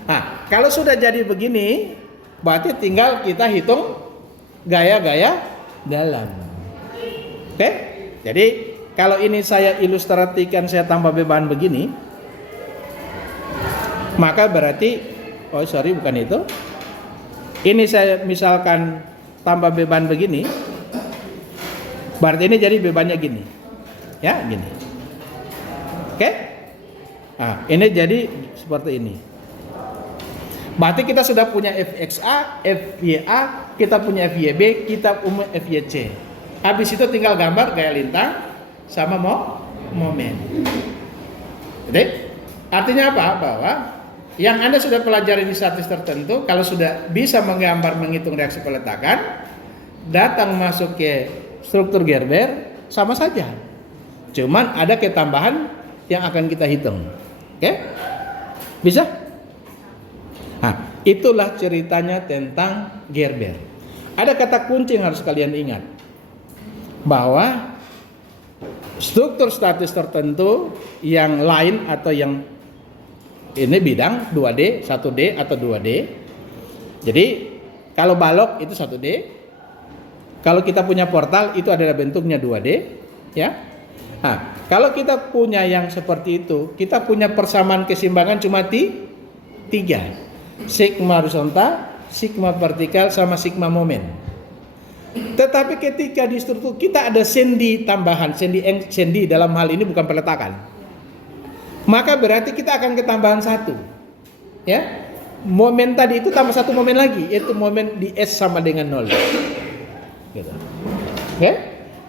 Nah, kalau sudah jadi begini, berarti tinggal kita hitung gaya-gaya dalam. Oke? Jadi kalau ini saya ilustrasikan, saya tambah beban begini. Maka berarti, bukan itu. Ini saya misalkan tambah beban begini, berarti ini jadi bebannya gini. Ya, gini. Oke? Nah, ini jadi seperti ini. Berarti kita sudah punya Fxa, Fya, kita punya Fyb, kita punya Fyc. Habis itu tinggal gambar gaya lintang sama momen. Jadi, artinya apa? Bahwa yang Anda sudah pelajari di statis tertentu, kalau sudah bisa menggambar, menghitung reaksi peletakan, datang masuk ke struktur Gerber, sama saja. Cuman ada ketambahan yang akan kita hitung. Oke? Bisa? Nah, itulah ceritanya tentang Gerber. Ada kata kunci yang harus kalian ingat. Bahwa struktur statis tertentu yang lain atau yang ini bidang 2D, 1D atau 2D. Jadi kalau balok itu 1D. Kalau kita punya portal itu adalah bentuknya 2D, ya. Nah, kalau kita punya yang seperti itu, kita punya persamaan keseimbangan cuma 3. Sigma horizontal, sigma vertikal sama sigma momen. Tetapi ketika di struktur kita ada sendi tambahan, sendi dalam hal ini bukan peletakan. Maka berarti kita akan ketambahan 1. Ya. Momen tadi itu tambah 1 momen lagi, yaitu momen di S sama dengan 0. Gitu. Oke?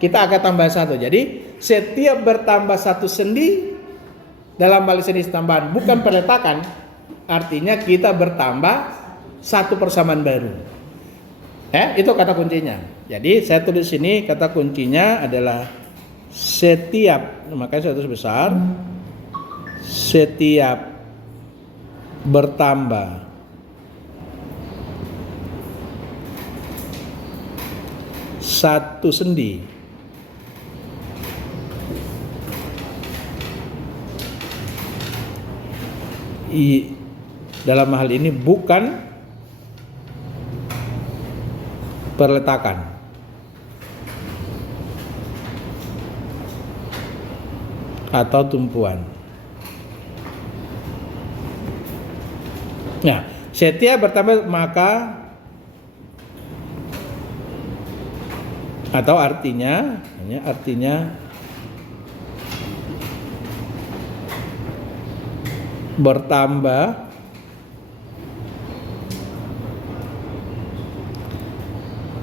Kita akan tambah 1. Jadi setiap bertambah 1 sendi dalam hal sendi tambahan bukan peletakan, artinya kita bertambah 1 persamaan baru. Itu kata kuncinya. Jadi saya tulis sini kata kuncinya adalah setiap, makanya saya tulis besar, setiap bertambah satu sendi dalam hal ini bukan perletakan. Atau tumpuan. Nah, setiap bertambah maka atau artinya bertambah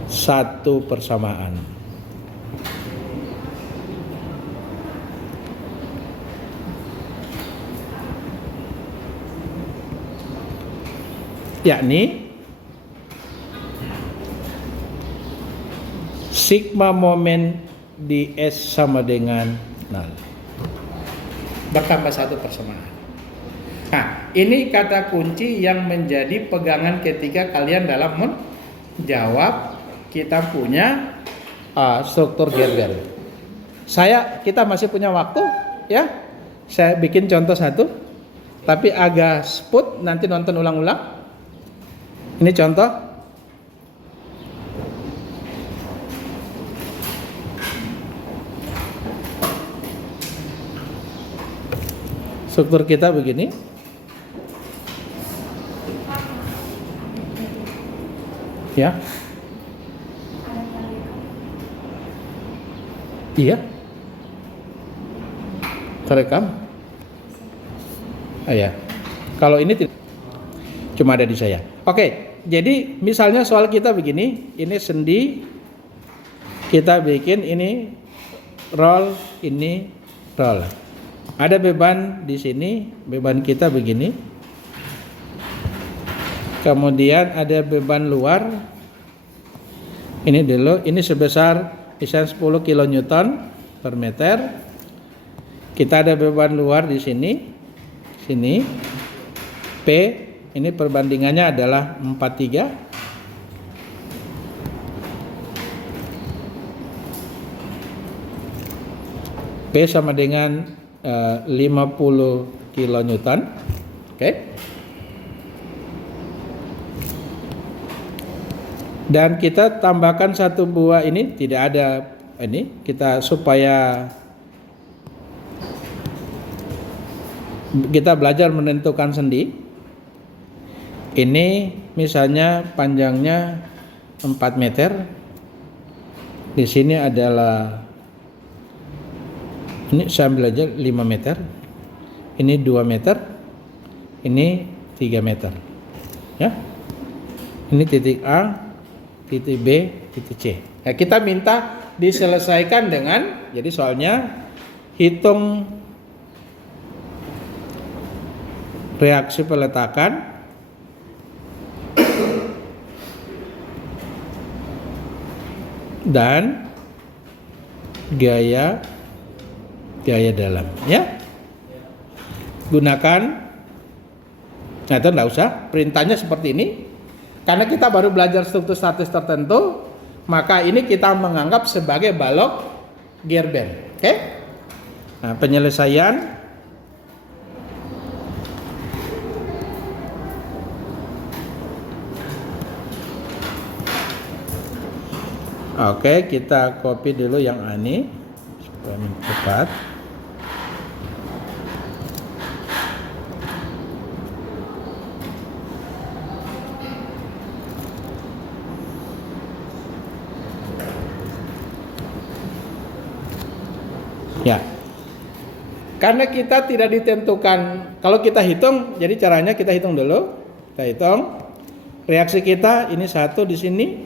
satu persamaan. Yakni sigma momen di S sama dengan 0. Bertambah 1 persamaan. Nah, ini kata kunci yang menjadi pegangan ketika kalian dalam menjawab kita punya struktur Gerber. Kita masih punya waktu, ya. Saya bikin contoh 1, tapi agak sput, nanti nonton ulang-ulang. Ini contoh. Struktur kita begini. Ya. Iya. Terekam. Ya. Kalau ini cuma ada di saya. Oke, jadi misalnya soal kita begini, ini sendi, kita bikin ini roll, ini roll. Ada beban di sini, beban kita begini. Kemudian ada beban luar. Ini dulu, ini sebesar misalnya 10 kN per meter. Kita ada beban luar di sini. Sini. P, ini perbandingannya adalah 43. P sama dengan 50 kN. Oke. Dan kita tambahkan satu buah ini, tidak ada ini, kita supaya kita belajar menentukan sendi. Ini misalnya panjangnya 4 meter. Di sini adalah, ini saya ambil aja 5 meter. Ini 2 meter. Ini 3 meter. Ya. Ini titik A, titik B, titik C. Nah, kita minta diselesaikan dengan, jadi soalnya hitung reaksi peletakan dan gaya dalam, ya. Gunakan, nah itu enggak usah, perintahnya seperti ini. Karena kita baru belajar struktur statis tertentu, maka ini kita menganggap sebagai balok Gerber. Oke? Nah, penyelesaian oke, kita copy dulu yang ini supaya cepat. Ya, karena kita tidak ditentukan. Kalau kita hitung, jadi caranya kita hitung dulu. Kita hitung reaksi kita ini 1 di sini,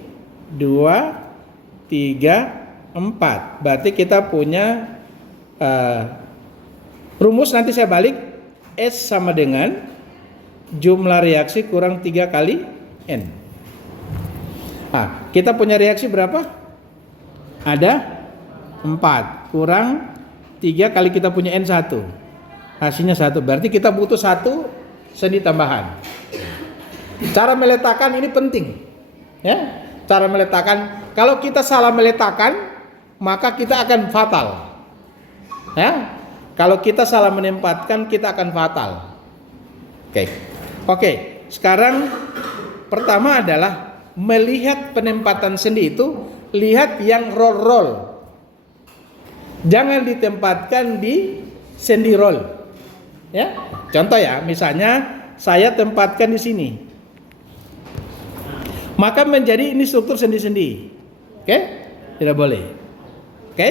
2, 3, 4. Berarti kita punya rumus, nanti saya balik. S sama dengan jumlah reaksi kurang 3 kali N. Nah, kita punya reaksi berapa? Ada 4 kurang 3 kali kita punya N1, hasilnya 1. Berarti kita butuh 1 sendi tambahan. Cara meletakkan ini penting, ya. Cara meletakkan, kalau kita salah meletakkan maka kita akan fatal, ya. Kalau kita salah menempatkan kita akan fatal. Oke. Sekarang pertama adalah melihat penempatan sendi itu, lihat yang roll. Jangan ditempatkan di sendi roll. Ya. Contoh ya, misalnya saya tempatkan di sini. Maka menjadi ini struktur sendi-sendi. Oke? Tidak boleh. Oke?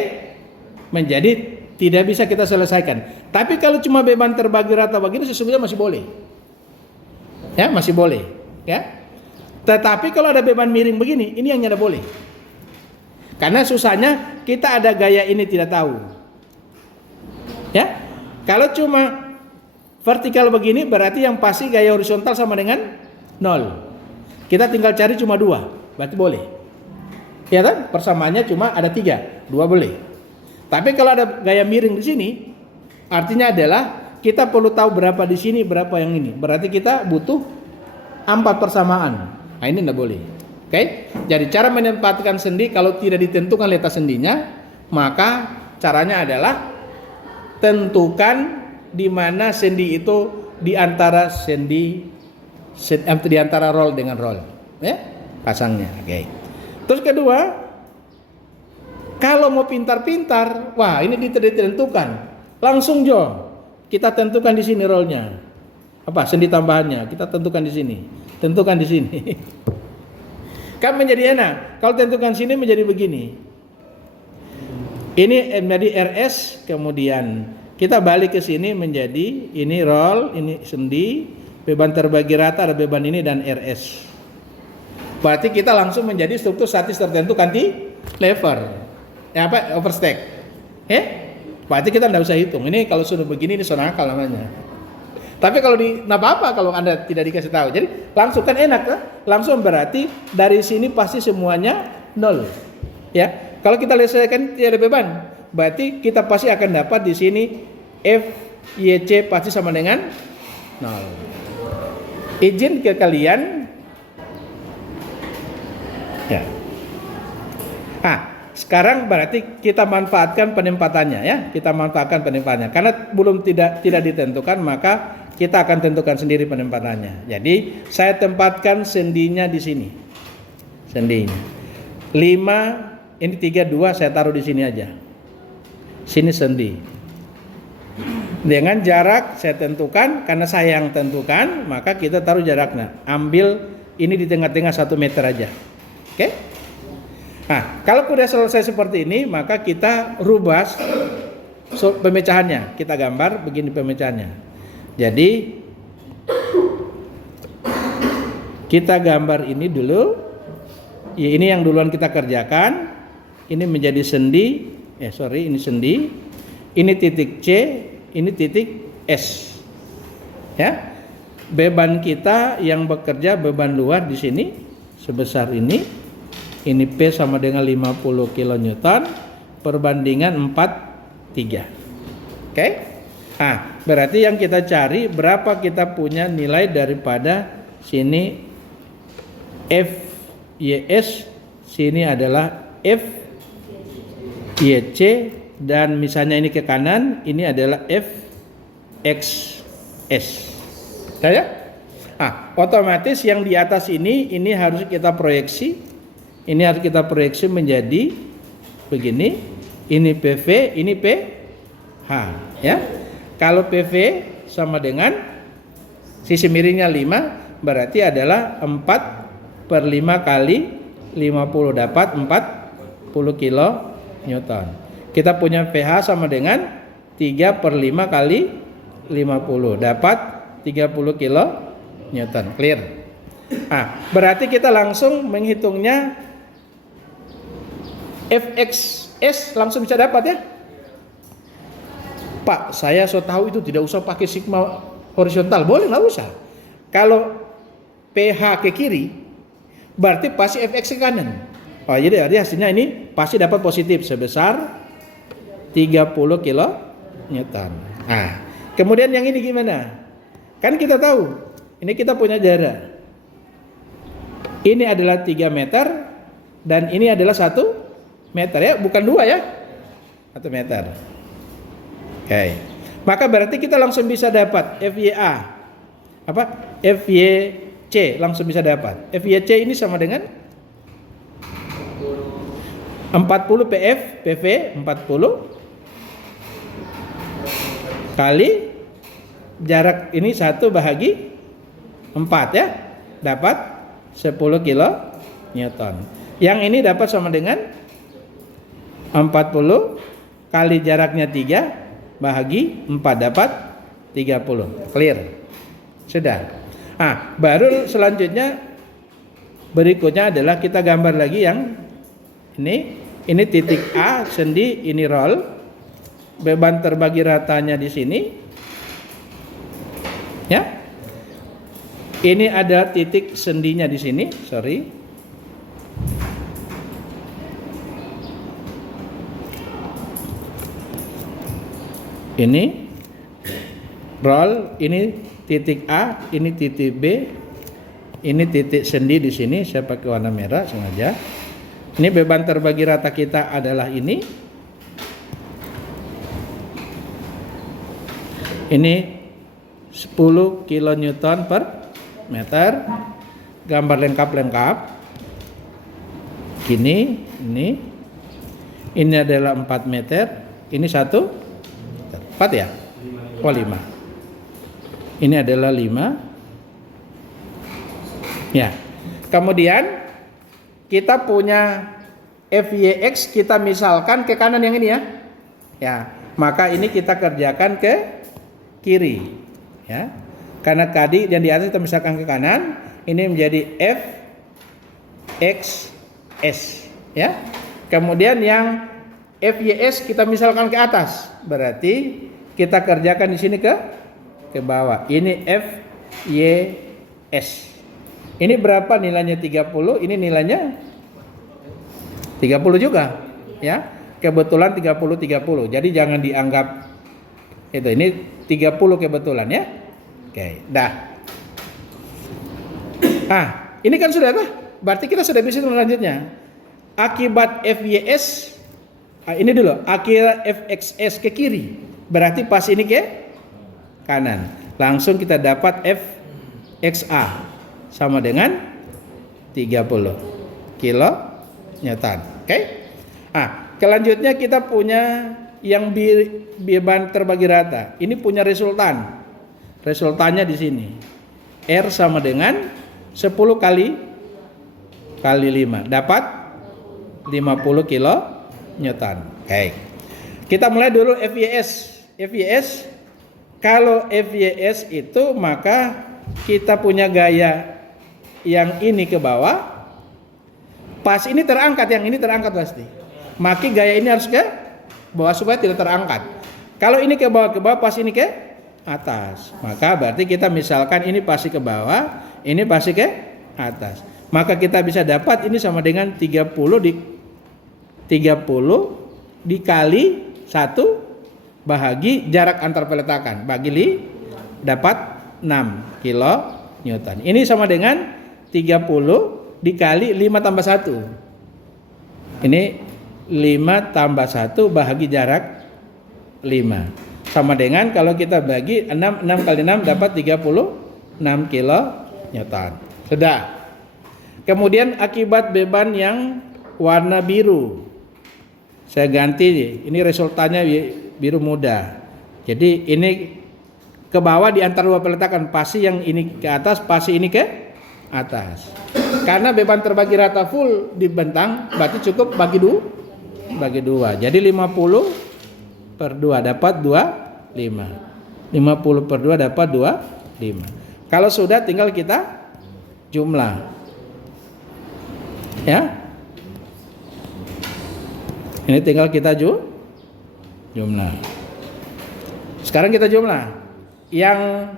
Menjadi tidak bisa kita selesaikan. Tapi kalau cuma beban terbagi rata begini sesungguhnya masih boleh. Ya, masih boleh, ya. Tetapi kalau ada beban miring begini, ini yang tidak boleh. Karena susahnya kita ada gaya ini tidak tahu. Ya. Kalau cuma vertikal begini berarti yang pasti gaya horizontal sama dengan 0. Kita tinggal cari cuma 2, berarti boleh. Ya kan? Persamaannya cuma ada 3, 2 boleh. Tapi kalau ada gaya miring di sini, artinya adalah kita perlu tahu berapa di sini, berapa yang ini. Berarti kita butuh 4 persamaan. Nah, ini tidak boleh. Oke, jadi cara menempatkan sendi kalau tidak ditentukan letak sendinya, maka caranya adalah tentukan di mana sendi itu di antara di antara roll dengan roll, ya, pasangnya. Oke. Terus kedua, kalau mau pintar-pintar, wah ini tidak ditentukan, langsung kita tentukan di sini rollnya, apa sendi tambahannya, kita tentukan di sini, tentukan di sini. Kan menjadi enak. Kalau tentukan sini menjadi begini. Ini menjadi RS, kemudian kita balik ke sini menjadi ini roll, ini sendi, beban terbagi rata ada beban ini dan RS. Berarti kita langsung menjadi struktur statis tertentu cantilever. Ya apa? Overstack. Berarti kita tidak usah hitung. Ini kalau sudah begini ini sonakal namanya. Tapi kalau nggak apa-apa kalau Anda tidak dikasih tahu. Jadi langsung kan enak kan? Langsung berarti dari sini pasti semuanya 0. Ya. Kalau kita selesaikan tidak ada beban, berarti kita pasti akan dapat di sini F, Y, C pasti sama dengan 0. Izin ke kalian. Ya. Sekarang berarti kita manfaatkan penempatannya ya. Kita manfaatkan penempatannya. Karena belum tidak ditentukan maka kita akan tentukan sendiri penempatannya. Jadi saya tempatkan sendinya di sini. Sendinya 5, ini 3, 2 saya taruh di sini aja. Sini sendi. Dengan jarak saya tentukan, karena saya yang tentukan, maka kita taruh jaraknya. Ambil ini di tengah-tengah 1 meter aja. Oke? Nah, kalau sudah selesai seperti ini, maka kita rubah pemecahannya. Kita gambar begini pemecahannya. Jadi kita gambar ini dulu. Ya, ini yang duluan kita kerjakan. Ini menjadi sendi. Ini sendi. Ini titik C. Ini titik S. Ya. Beban kita yang bekerja beban luar di sini sebesar ini. Ini P sama dengan 50 kN. Perbandingan 4:3. Oke? Nah, berarti yang kita cari berapa kita punya nilai daripada sini FYS, sini adalah FYC, dan misalnya ini ke kanan, ini adalah FXS. Ya? Ah, otomatis yang di atas ini harus kita proyeksi. Ini harus kita proyeksi menjadi begini. Ini PV, ini PH, ya. Kalau PV sama dengan sisi miringnya 5, berarti adalah 4/5 kali 50 dapat 40 kN. Kita punya pH sama dengan 3/5 kali 50 dapat 30 kN. Clear? Nah, berarti kita langsung menghitungnya FXS langsung bisa dapat ya. Pak, saya so tahu itu tidak usah pakai sigma horizontal. Boleh, nggak usah. Kalau pH ke kiri, berarti pasti Fx ke kanan. Oh, jadi hasilnya ini pasti dapat positif sebesar 30 kN. Nah, kemudian yang ini gimana? Kan kita tahu, ini kita punya jarak. Ini adalah 3 meter dan ini adalah 1 meter ya, bukan 2 ya. 1 meter. Oke. Maka berarti kita langsung bisa dapat FYA. Apa? FYC langsung bisa dapat. FYC ini sama dengan 40 PF, PV 40 kali jarak ini 1 bahagi 4 ya. Dapat 10 kN. Yang ini dapat sama dengan 40 kali jaraknya 3 bahagi 4 dapat 30. Clear? Sudah. Ah, baru selanjutnya berikutnya adalah kita gambar lagi yang ini titik A sendi, ini roll. Beban terbagi ratanya di sini. Ya. Ini ada titik sendinya di sini, sorry. Ini roll, ini titik A, ini titik B, ini titik sendi di sini. Saya pakai warna merah sengaja. Ini beban terbagi rata kita adalah ini. Ini 10 kN per meter. Gambar lengkap. Gini, ini. Ini adalah 4 meter. Ini 1. 4 ya? Oh 5. Ini adalah 5. Ya. Kemudian kita punya FYX, kita misalkan ke kanan yang ini ya. Ya, maka ini kita kerjakan ke kiri. Ya. Karena tadi yang di atas kita misalkan ke kanan, ini menjadi FXS, ya. Kemudian yang FYS kita misalkan ke atas, berarti kita kerjakan di sini ke bawah. Ini FYS. Ini berapa nilainya? 30. Ini nilainya 30 juga, ya. Kebetulan 30. Jadi jangan dianggap itu. Ini 30 kebetulan ya. Oke, dah. Ah, ini kan sudah apa? Berarti kita sudah bisa selanjutnya. Akibat FYS, ini dulu, akibat FXS ke kiri, berarti pas ini ke kanan. Langsung kita dapat FXA sama dengan 30 kN. Oke? Ah, selanjutnya kita punya yang beban terbagi rata. Ini punya resultan. Resultannya di sini. R sama dengan 10 kali 5 dapat 50 kilo Newton. Oke. Kita mulai dulu FYS. FYS, kalau FYS itu maka kita punya gaya yang ini ke bawah. Pas ini terangkat, yang ini terangkat pasti. Maka gaya ini harus ke bawah supaya tidak terangkat. Kalau ini ke bawah, pas ini ke atas. Maka berarti kita misalkan ini pasti ke bawah, ini pasti ke atas. Maka kita bisa dapat ini sama dengan 30 dikali 1 bahagi jarak antar peletakan. Bagi dapat 6 kilo Newton. Ini sama dengan 30 dikali 5 tambah 1. Ini 5 tambah 1 bahagi jarak 5. Sama dengan kalau kita bagi 6 kali 6 dapat 36 kilo Newton. Sudah. Kemudian akibat beban yang warna biru. Saya ganti, ini resultannya biru muda. Jadi ini ke bawah di antara dua peletakan, pasti yang ini ke atas, pasti ini ke atas. Karena beban terbagi rata full dibentang, berarti cukup bagi 2. Jadi 50 per 2 dapat 25. 50 per 2 dapat 25. Kalau sudah tinggal kita jumlah. Ya. Ini tinggal kita jumlah. Sekarang kita jumlah. Yang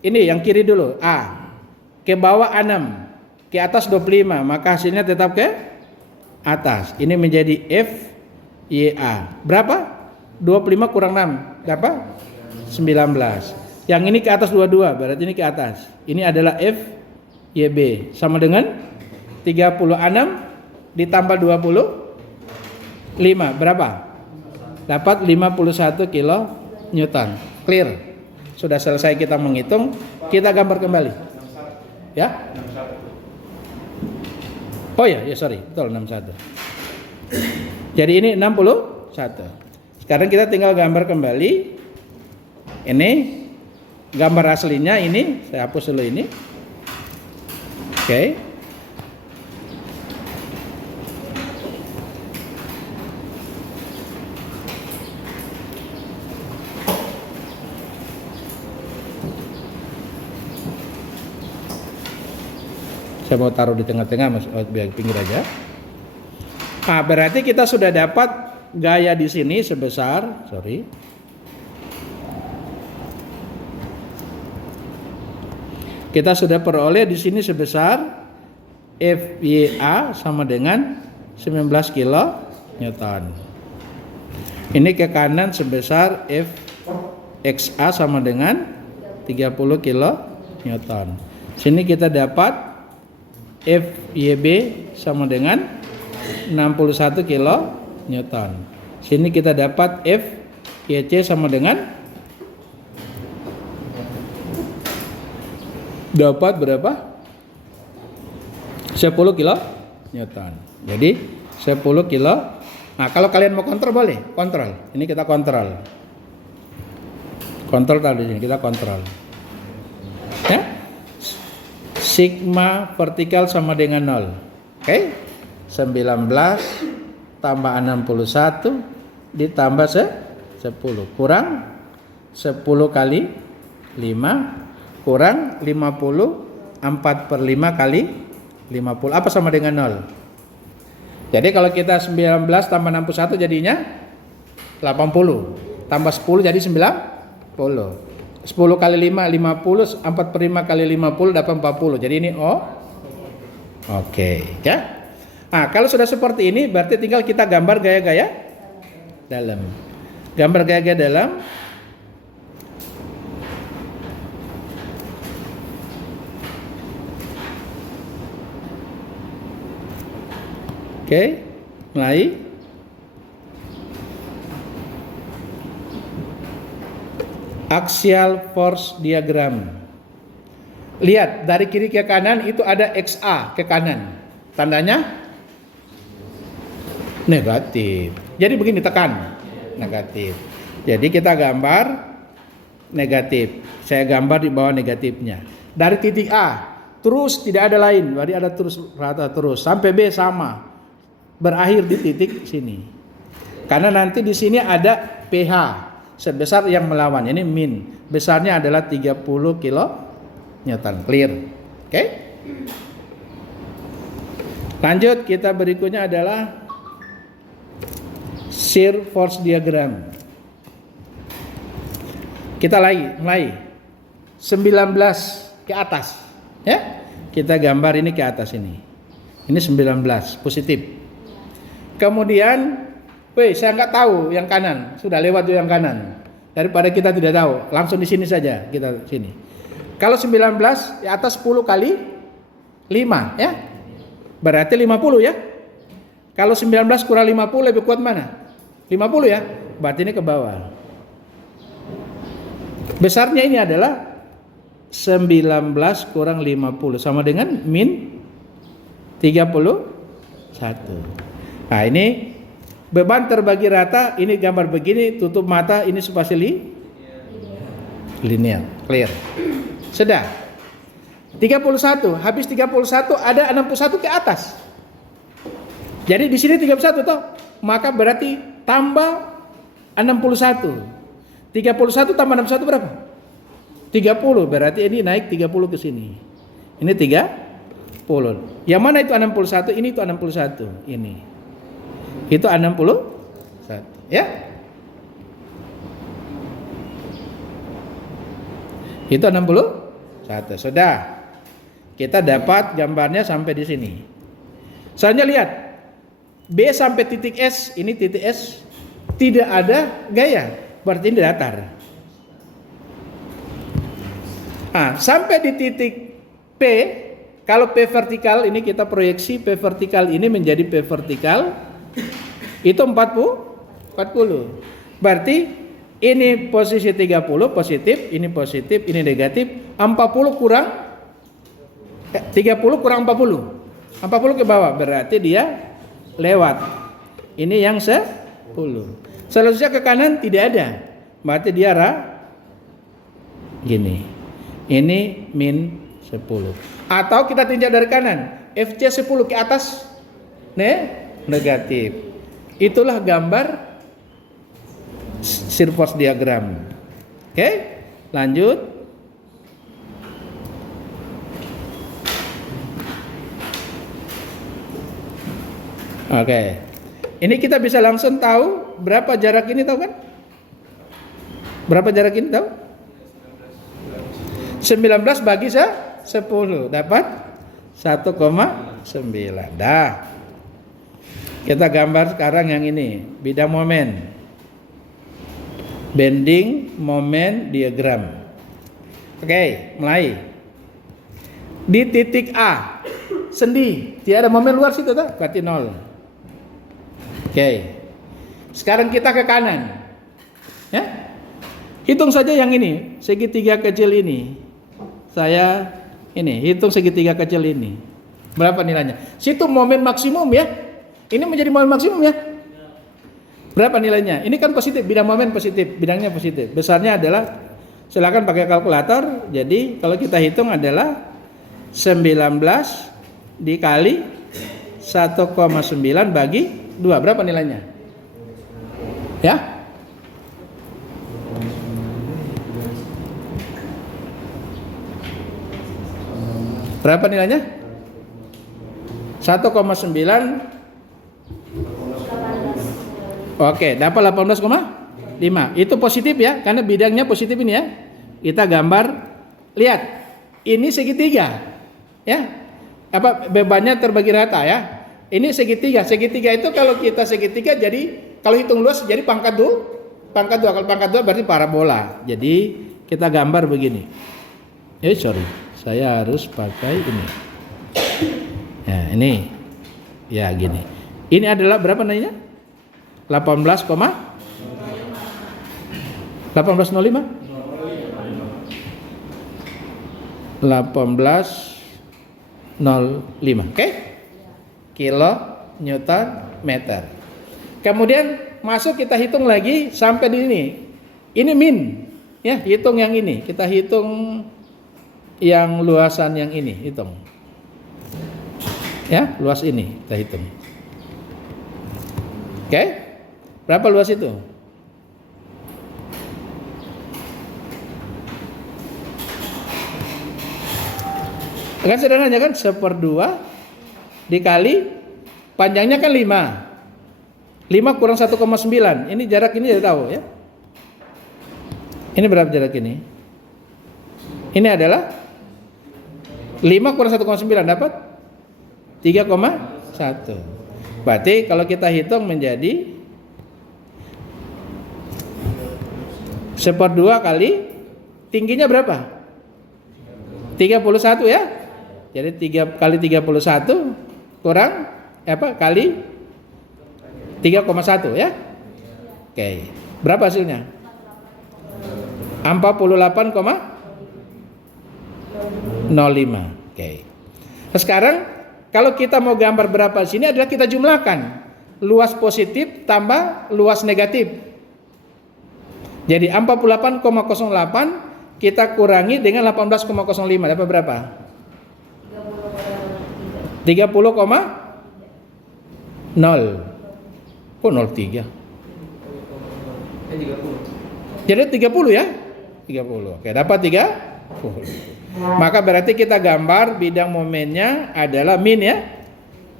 ini yang kiri dulu, A. Ke bawah 6, ke atas 25, maka hasilnya tetap ke atas. Ini menjadi F Y A. Berapa? 25 kurang 6, berapa? 19. Yang ini ke atas 22, berarti ini ke atas. Ini adalah F Y B. Sama dengan 36 ditambah 25, berapa? Dapat 51 kilo Newton. Clear. Sudah selesai kita menghitung, kita gambar kembali. Ya? Oh ya, sorry, betul 61. Jadi ini 61. Sekarang kita tinggal gambar kembali. Ini gambar aslinya ini, saya hapus dulu ini. Oke. Saya mau taruh di tengah-tengah, biar pinggir aja. Nah, berarti kita sudah dapat gaya di sini sebesar, kita sudah peroleh di sini sebesar FYA sama dengan 19 kilo Newton. Ini ke kanan sebesar FXA sama dengan 30 kilo Newton. Sini kita dapat FYB sama dengan 61 kilo Newton. Sini kita dapat FYC sama dengan dapat berapa? 10 kilo Newton. Jadi 10 kilo. Nah, kalau kalian mau kontrol boleh, kontrol. Ini kita kontrol. Kontrol tadi ini kita kontrol. Ya? Sigma vertikal sama dengan 0. Oke? 19 tambah 61 ditambah 10 kurang 10 kali 5 kurang 50, 4 per 5 kali 50. Apa sama dengan 0? Jadi kalau kita 19 tambah 61 jadinya 80. Tambah 10 jadi 90. 10 kali 5, 50, 4 per 5 kali 50 dapat 40. Jadi ini O. Oke, ya. Nah, kalau sudah seperti ini berarti tinggal kita gambar gaya-gaya dalam. Gambar gaya-gaya dalam. Oke, mulai. Axial force diagram. Lihat dari kiri ke kanan itu ada XA ke kanan. Tandanya negatif. Jadi begini, tekan. negatif. Jadi kita gambar negatif. Saya gambar di bawah negatifnya. Dari titik A terus tidak ada lain, berarti ada terus rata terus sampai B sama. Berakhir di titik sini. Karena nanti di sini ada pH sebesar yang melawan. Ini min. Besarnya adalah 30 kilo Newton. Clear. Oke? Lanjut, kita berikutnya adalah shear force diagram. Kita mulai 19 ke atas, ya. Kita gambar ini ke atas ini. Ini 19 positif. Kemudian, saya nggak tahu yang kanan, sudah lewat tuh yang kanan. Daripada kita tidak tahu, langsung di sini saja kita sini. Kalau 19 di atas 10 kali 5, ya. Berarti 50 ya. Kalau 19 kurang 50 lebih kuat mana? 50 ya. Berarti ini ke bawah. Besarnya ini adalah 19 kurang 50 sama dengan min 31. Nah, ini beban terbagi rata, ini gambar begini, tutup mata, ini spasi linear. Clear. Sudah. 31, habis 31 ada 61 ke atas. Jadi di sini 31 toh, maka berarti tambah 61. 31 tambah 61 berapa? 30, berarti ini naik 30 ke sini. Ini 30. Yang mana itu 61? Ini itu 61. Ini. Itu 61, ya. Itu 61. Sudah. Kita dapat gambarnya sampai di sini. Selanjutnya lihat. B sampai titik S, ini titik S tidak ada gaya, berarti ini datar. Sampai di titik P, kalau P vertikal ini kita proyeksi P vertikal ini menjadi P vertikal itu 40. Berarti ini posisi 30 positif, ini positif, ini negatif. 40 kurang 30 kurang 40. 40 ke bawah, berarti dia lewat. Ini yang 10. Selanjutnya ke kanan tidak ada. Berarti dia gini. Ini min 10. Atau kita tinjau dari kanan. FC 10 ke atas negatif. Itulah gambar shear force diagram. Oke? Lanjut. Oke. Ini kita bisa langsung tahu berapa jarak ini, tahu kan? Berapa jarak ini tahu? 19 bagi 10 dapat 1,9. Dah. Kita gambar sekarang yang ini, bidang momen. Bending moment diagram. Oke, mulai. Di titik A, sendi, tidak ada momen luar situ, tak? Berarti 0. Oke. Sekarang kita ke kanan. Ya. Hitung saja yang ini, segitiga kecil ini. Saya ini hitung segitiga kecil ini. Berapa nilainya? Situ momen maksimum ya. Ini menjadi momen maksimum ya. Berapa nilainya? Ini kan positif, bidang momen positif, bidangnya positif. Besarnya adalah, silakan pakai kalkulator. Jadi kalau kita hitung adalah 19 dikali 1,9 bagi 2. Berapa nilainya? Ya? Berapa nilainya? 1,9. Oke, dapat 18,5. Itu positif ya, karena bidangnya positif ini ya. Kita gambar, lihat. Ini segitiga. Ya. Apa bebannya terbagi rata ya. Ini segitiga. Segitiga itu kalau kita segitiga jadi kalau hitung luas jadi pangkat 2. Pangkat 2. Kalau pangkat 2 berarti parabola. Jadi kita gambar begini. Saya harus pakai ini. Ya, ini. Ya, gini. Ini adalah berapa nanya? 18,05. Oke? Kilo Newton meter. Kemudian masuk kita hitung lagi sampai di ini. Ini min. Ya, hitung yang ini. Kita hitung yang luasan yang ini, hitung. Ya, luas ini kita hitung. Oke? Berapa luas itu? Kan sederhana kan 1/2 dikali panjangnya kan 5. 5 kurang 1,9. Ini jarak ini sudah tahu ya. Ini berapa jarak ini? Ini adalah 5 kurang 1,9 dapat 3,1. Berarti kalau kita hitung menjadi 1/2 kali tingginya berapa? 31 ya. Jadi 3 kali 31 kurang kali 3,1 ya. Oke. Berapa hasilnya? 48,05. Oke. Sekarang kalau kita mau gambar berapa di sini adalah kita jumlahkan luas positif tambah luas negatif. Jadi 48,08 kita kurangi dengan 18,05 dapat berapa? 30,0. Kok 03? Jadi 30 ya? 30. Oke, dapat 30. Maka berarti kita gambar bidang momennya adalah min ya.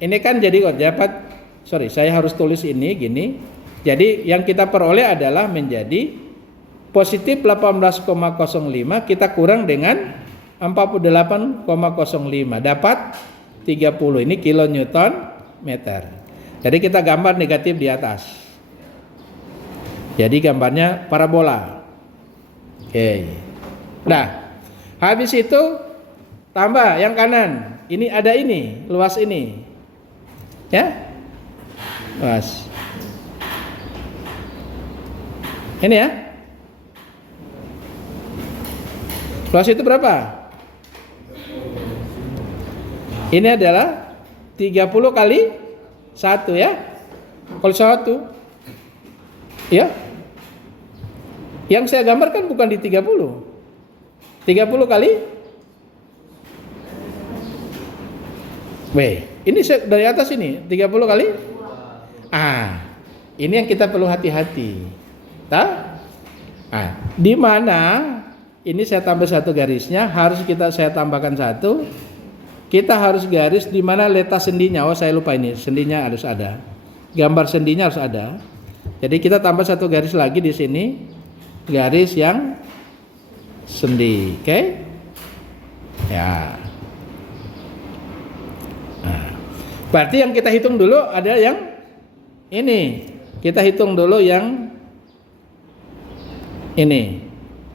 Ini kan jadi dapat, saya harus tulis ini gini. Jadi yang kita peroleh adalah menjadi positif 18,05 kita kurang dengan 48,05 dapat 30. Ini kilonewton meter. Jadi kita gambar negatif di atas. Jadi gambarnya parabola. Oke. Nah, habis itu tambah yang kanan. Ini ada ini, luas ini. Ya? Luas. Ini ya. Luas itu berapa? Ini adalah 30 kali 1 ya. Kalau 1 ya. Yang saya gambarkan bukan di 30. 30 kali ini dari atas ini 30 kali. Ini yang kita perlu hati-hati. Di mana ini saya tambah satu garisnya, harus saya tambahkan satu. Kita harus garis di mana letak sendinya. Saya lupa ini, sendinya harus ada. Gambar sendinya harus ada. Jadi kita tambah satu garis lagi di sini, garis yang sendi, oke? Ya. Berarti yang kita hitung dulu ada yang ini. Kita hitung dulu yang ini.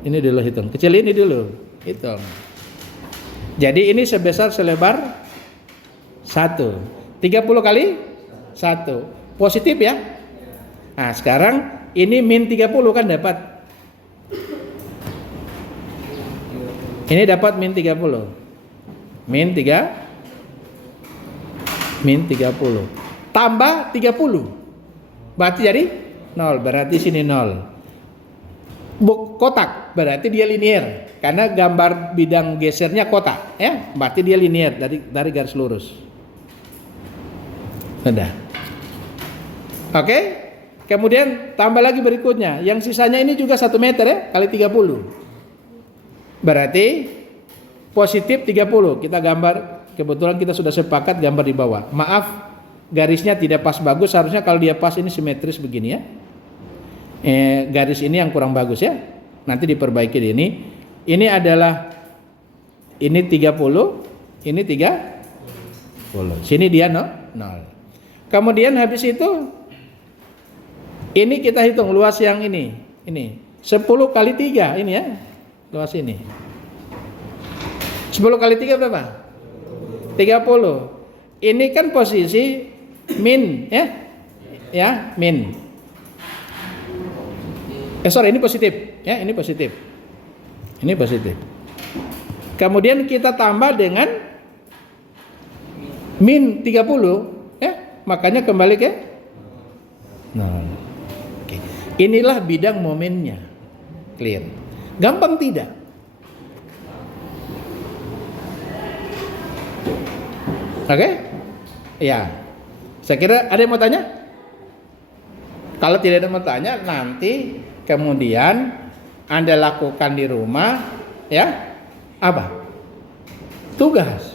Ini dulu hitung. Kecil ini dulu. Hitung. Jadi ini selebar 1. 30 kali 1. Positif ya. Nah, sekarang ini min 30 kan dapat. Ini dapat min 30. Min 30. Tambah 30. Berarti jadi 0. Berarti sini 0. Kotak berarti dia linear karena gambar bidang gesernya kotak ya, berarti dia linear dari garis lurus. Sudah. Oke. Kemudian tambah lagi berikutnya, yang sisanya ini juga 1 meter ya, kali 30. Berarti positif 30. Kita gambar, kebetulan kita sudah sepakat gambar di bawah. Maaf, garisnya tidak pas bagus, harusnya kalau dia pas ini simetris begini ya. Garis ini yang kurang bagus ya. Nanti diperbaiki ini. Ini adalah ini 30, ini 30. Sini dia 0. Kemudian habis itu ini kita hitung luas yang ini. Ini 10 kali 3 ini ya. Luas ini. 10 kali 3 berapa? 30. Ini kan posisi min ya. Ya, min. Ini positif ya, ini positif. Ini positif. Kemudian kita tambah dengan min 30 ya, makanya kembali ke 0. Inilah bidang momennya. Clear. Gampang tidak? Oke? Ya. Saya kira ada yang mau tanya? Kalau tidak ada yang mau tanya, nanti kemudian Anda lakukan di rumah, ya. Apa? Tugas.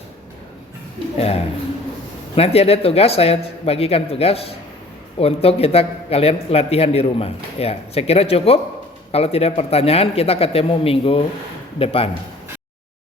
Ya. Nanti ada tugas, saya bagikan tugas untuk kalian latihan di rumah. Ya, saya kira cukup. Kalau tidak pertanyaan, kita ketemu minggu depan.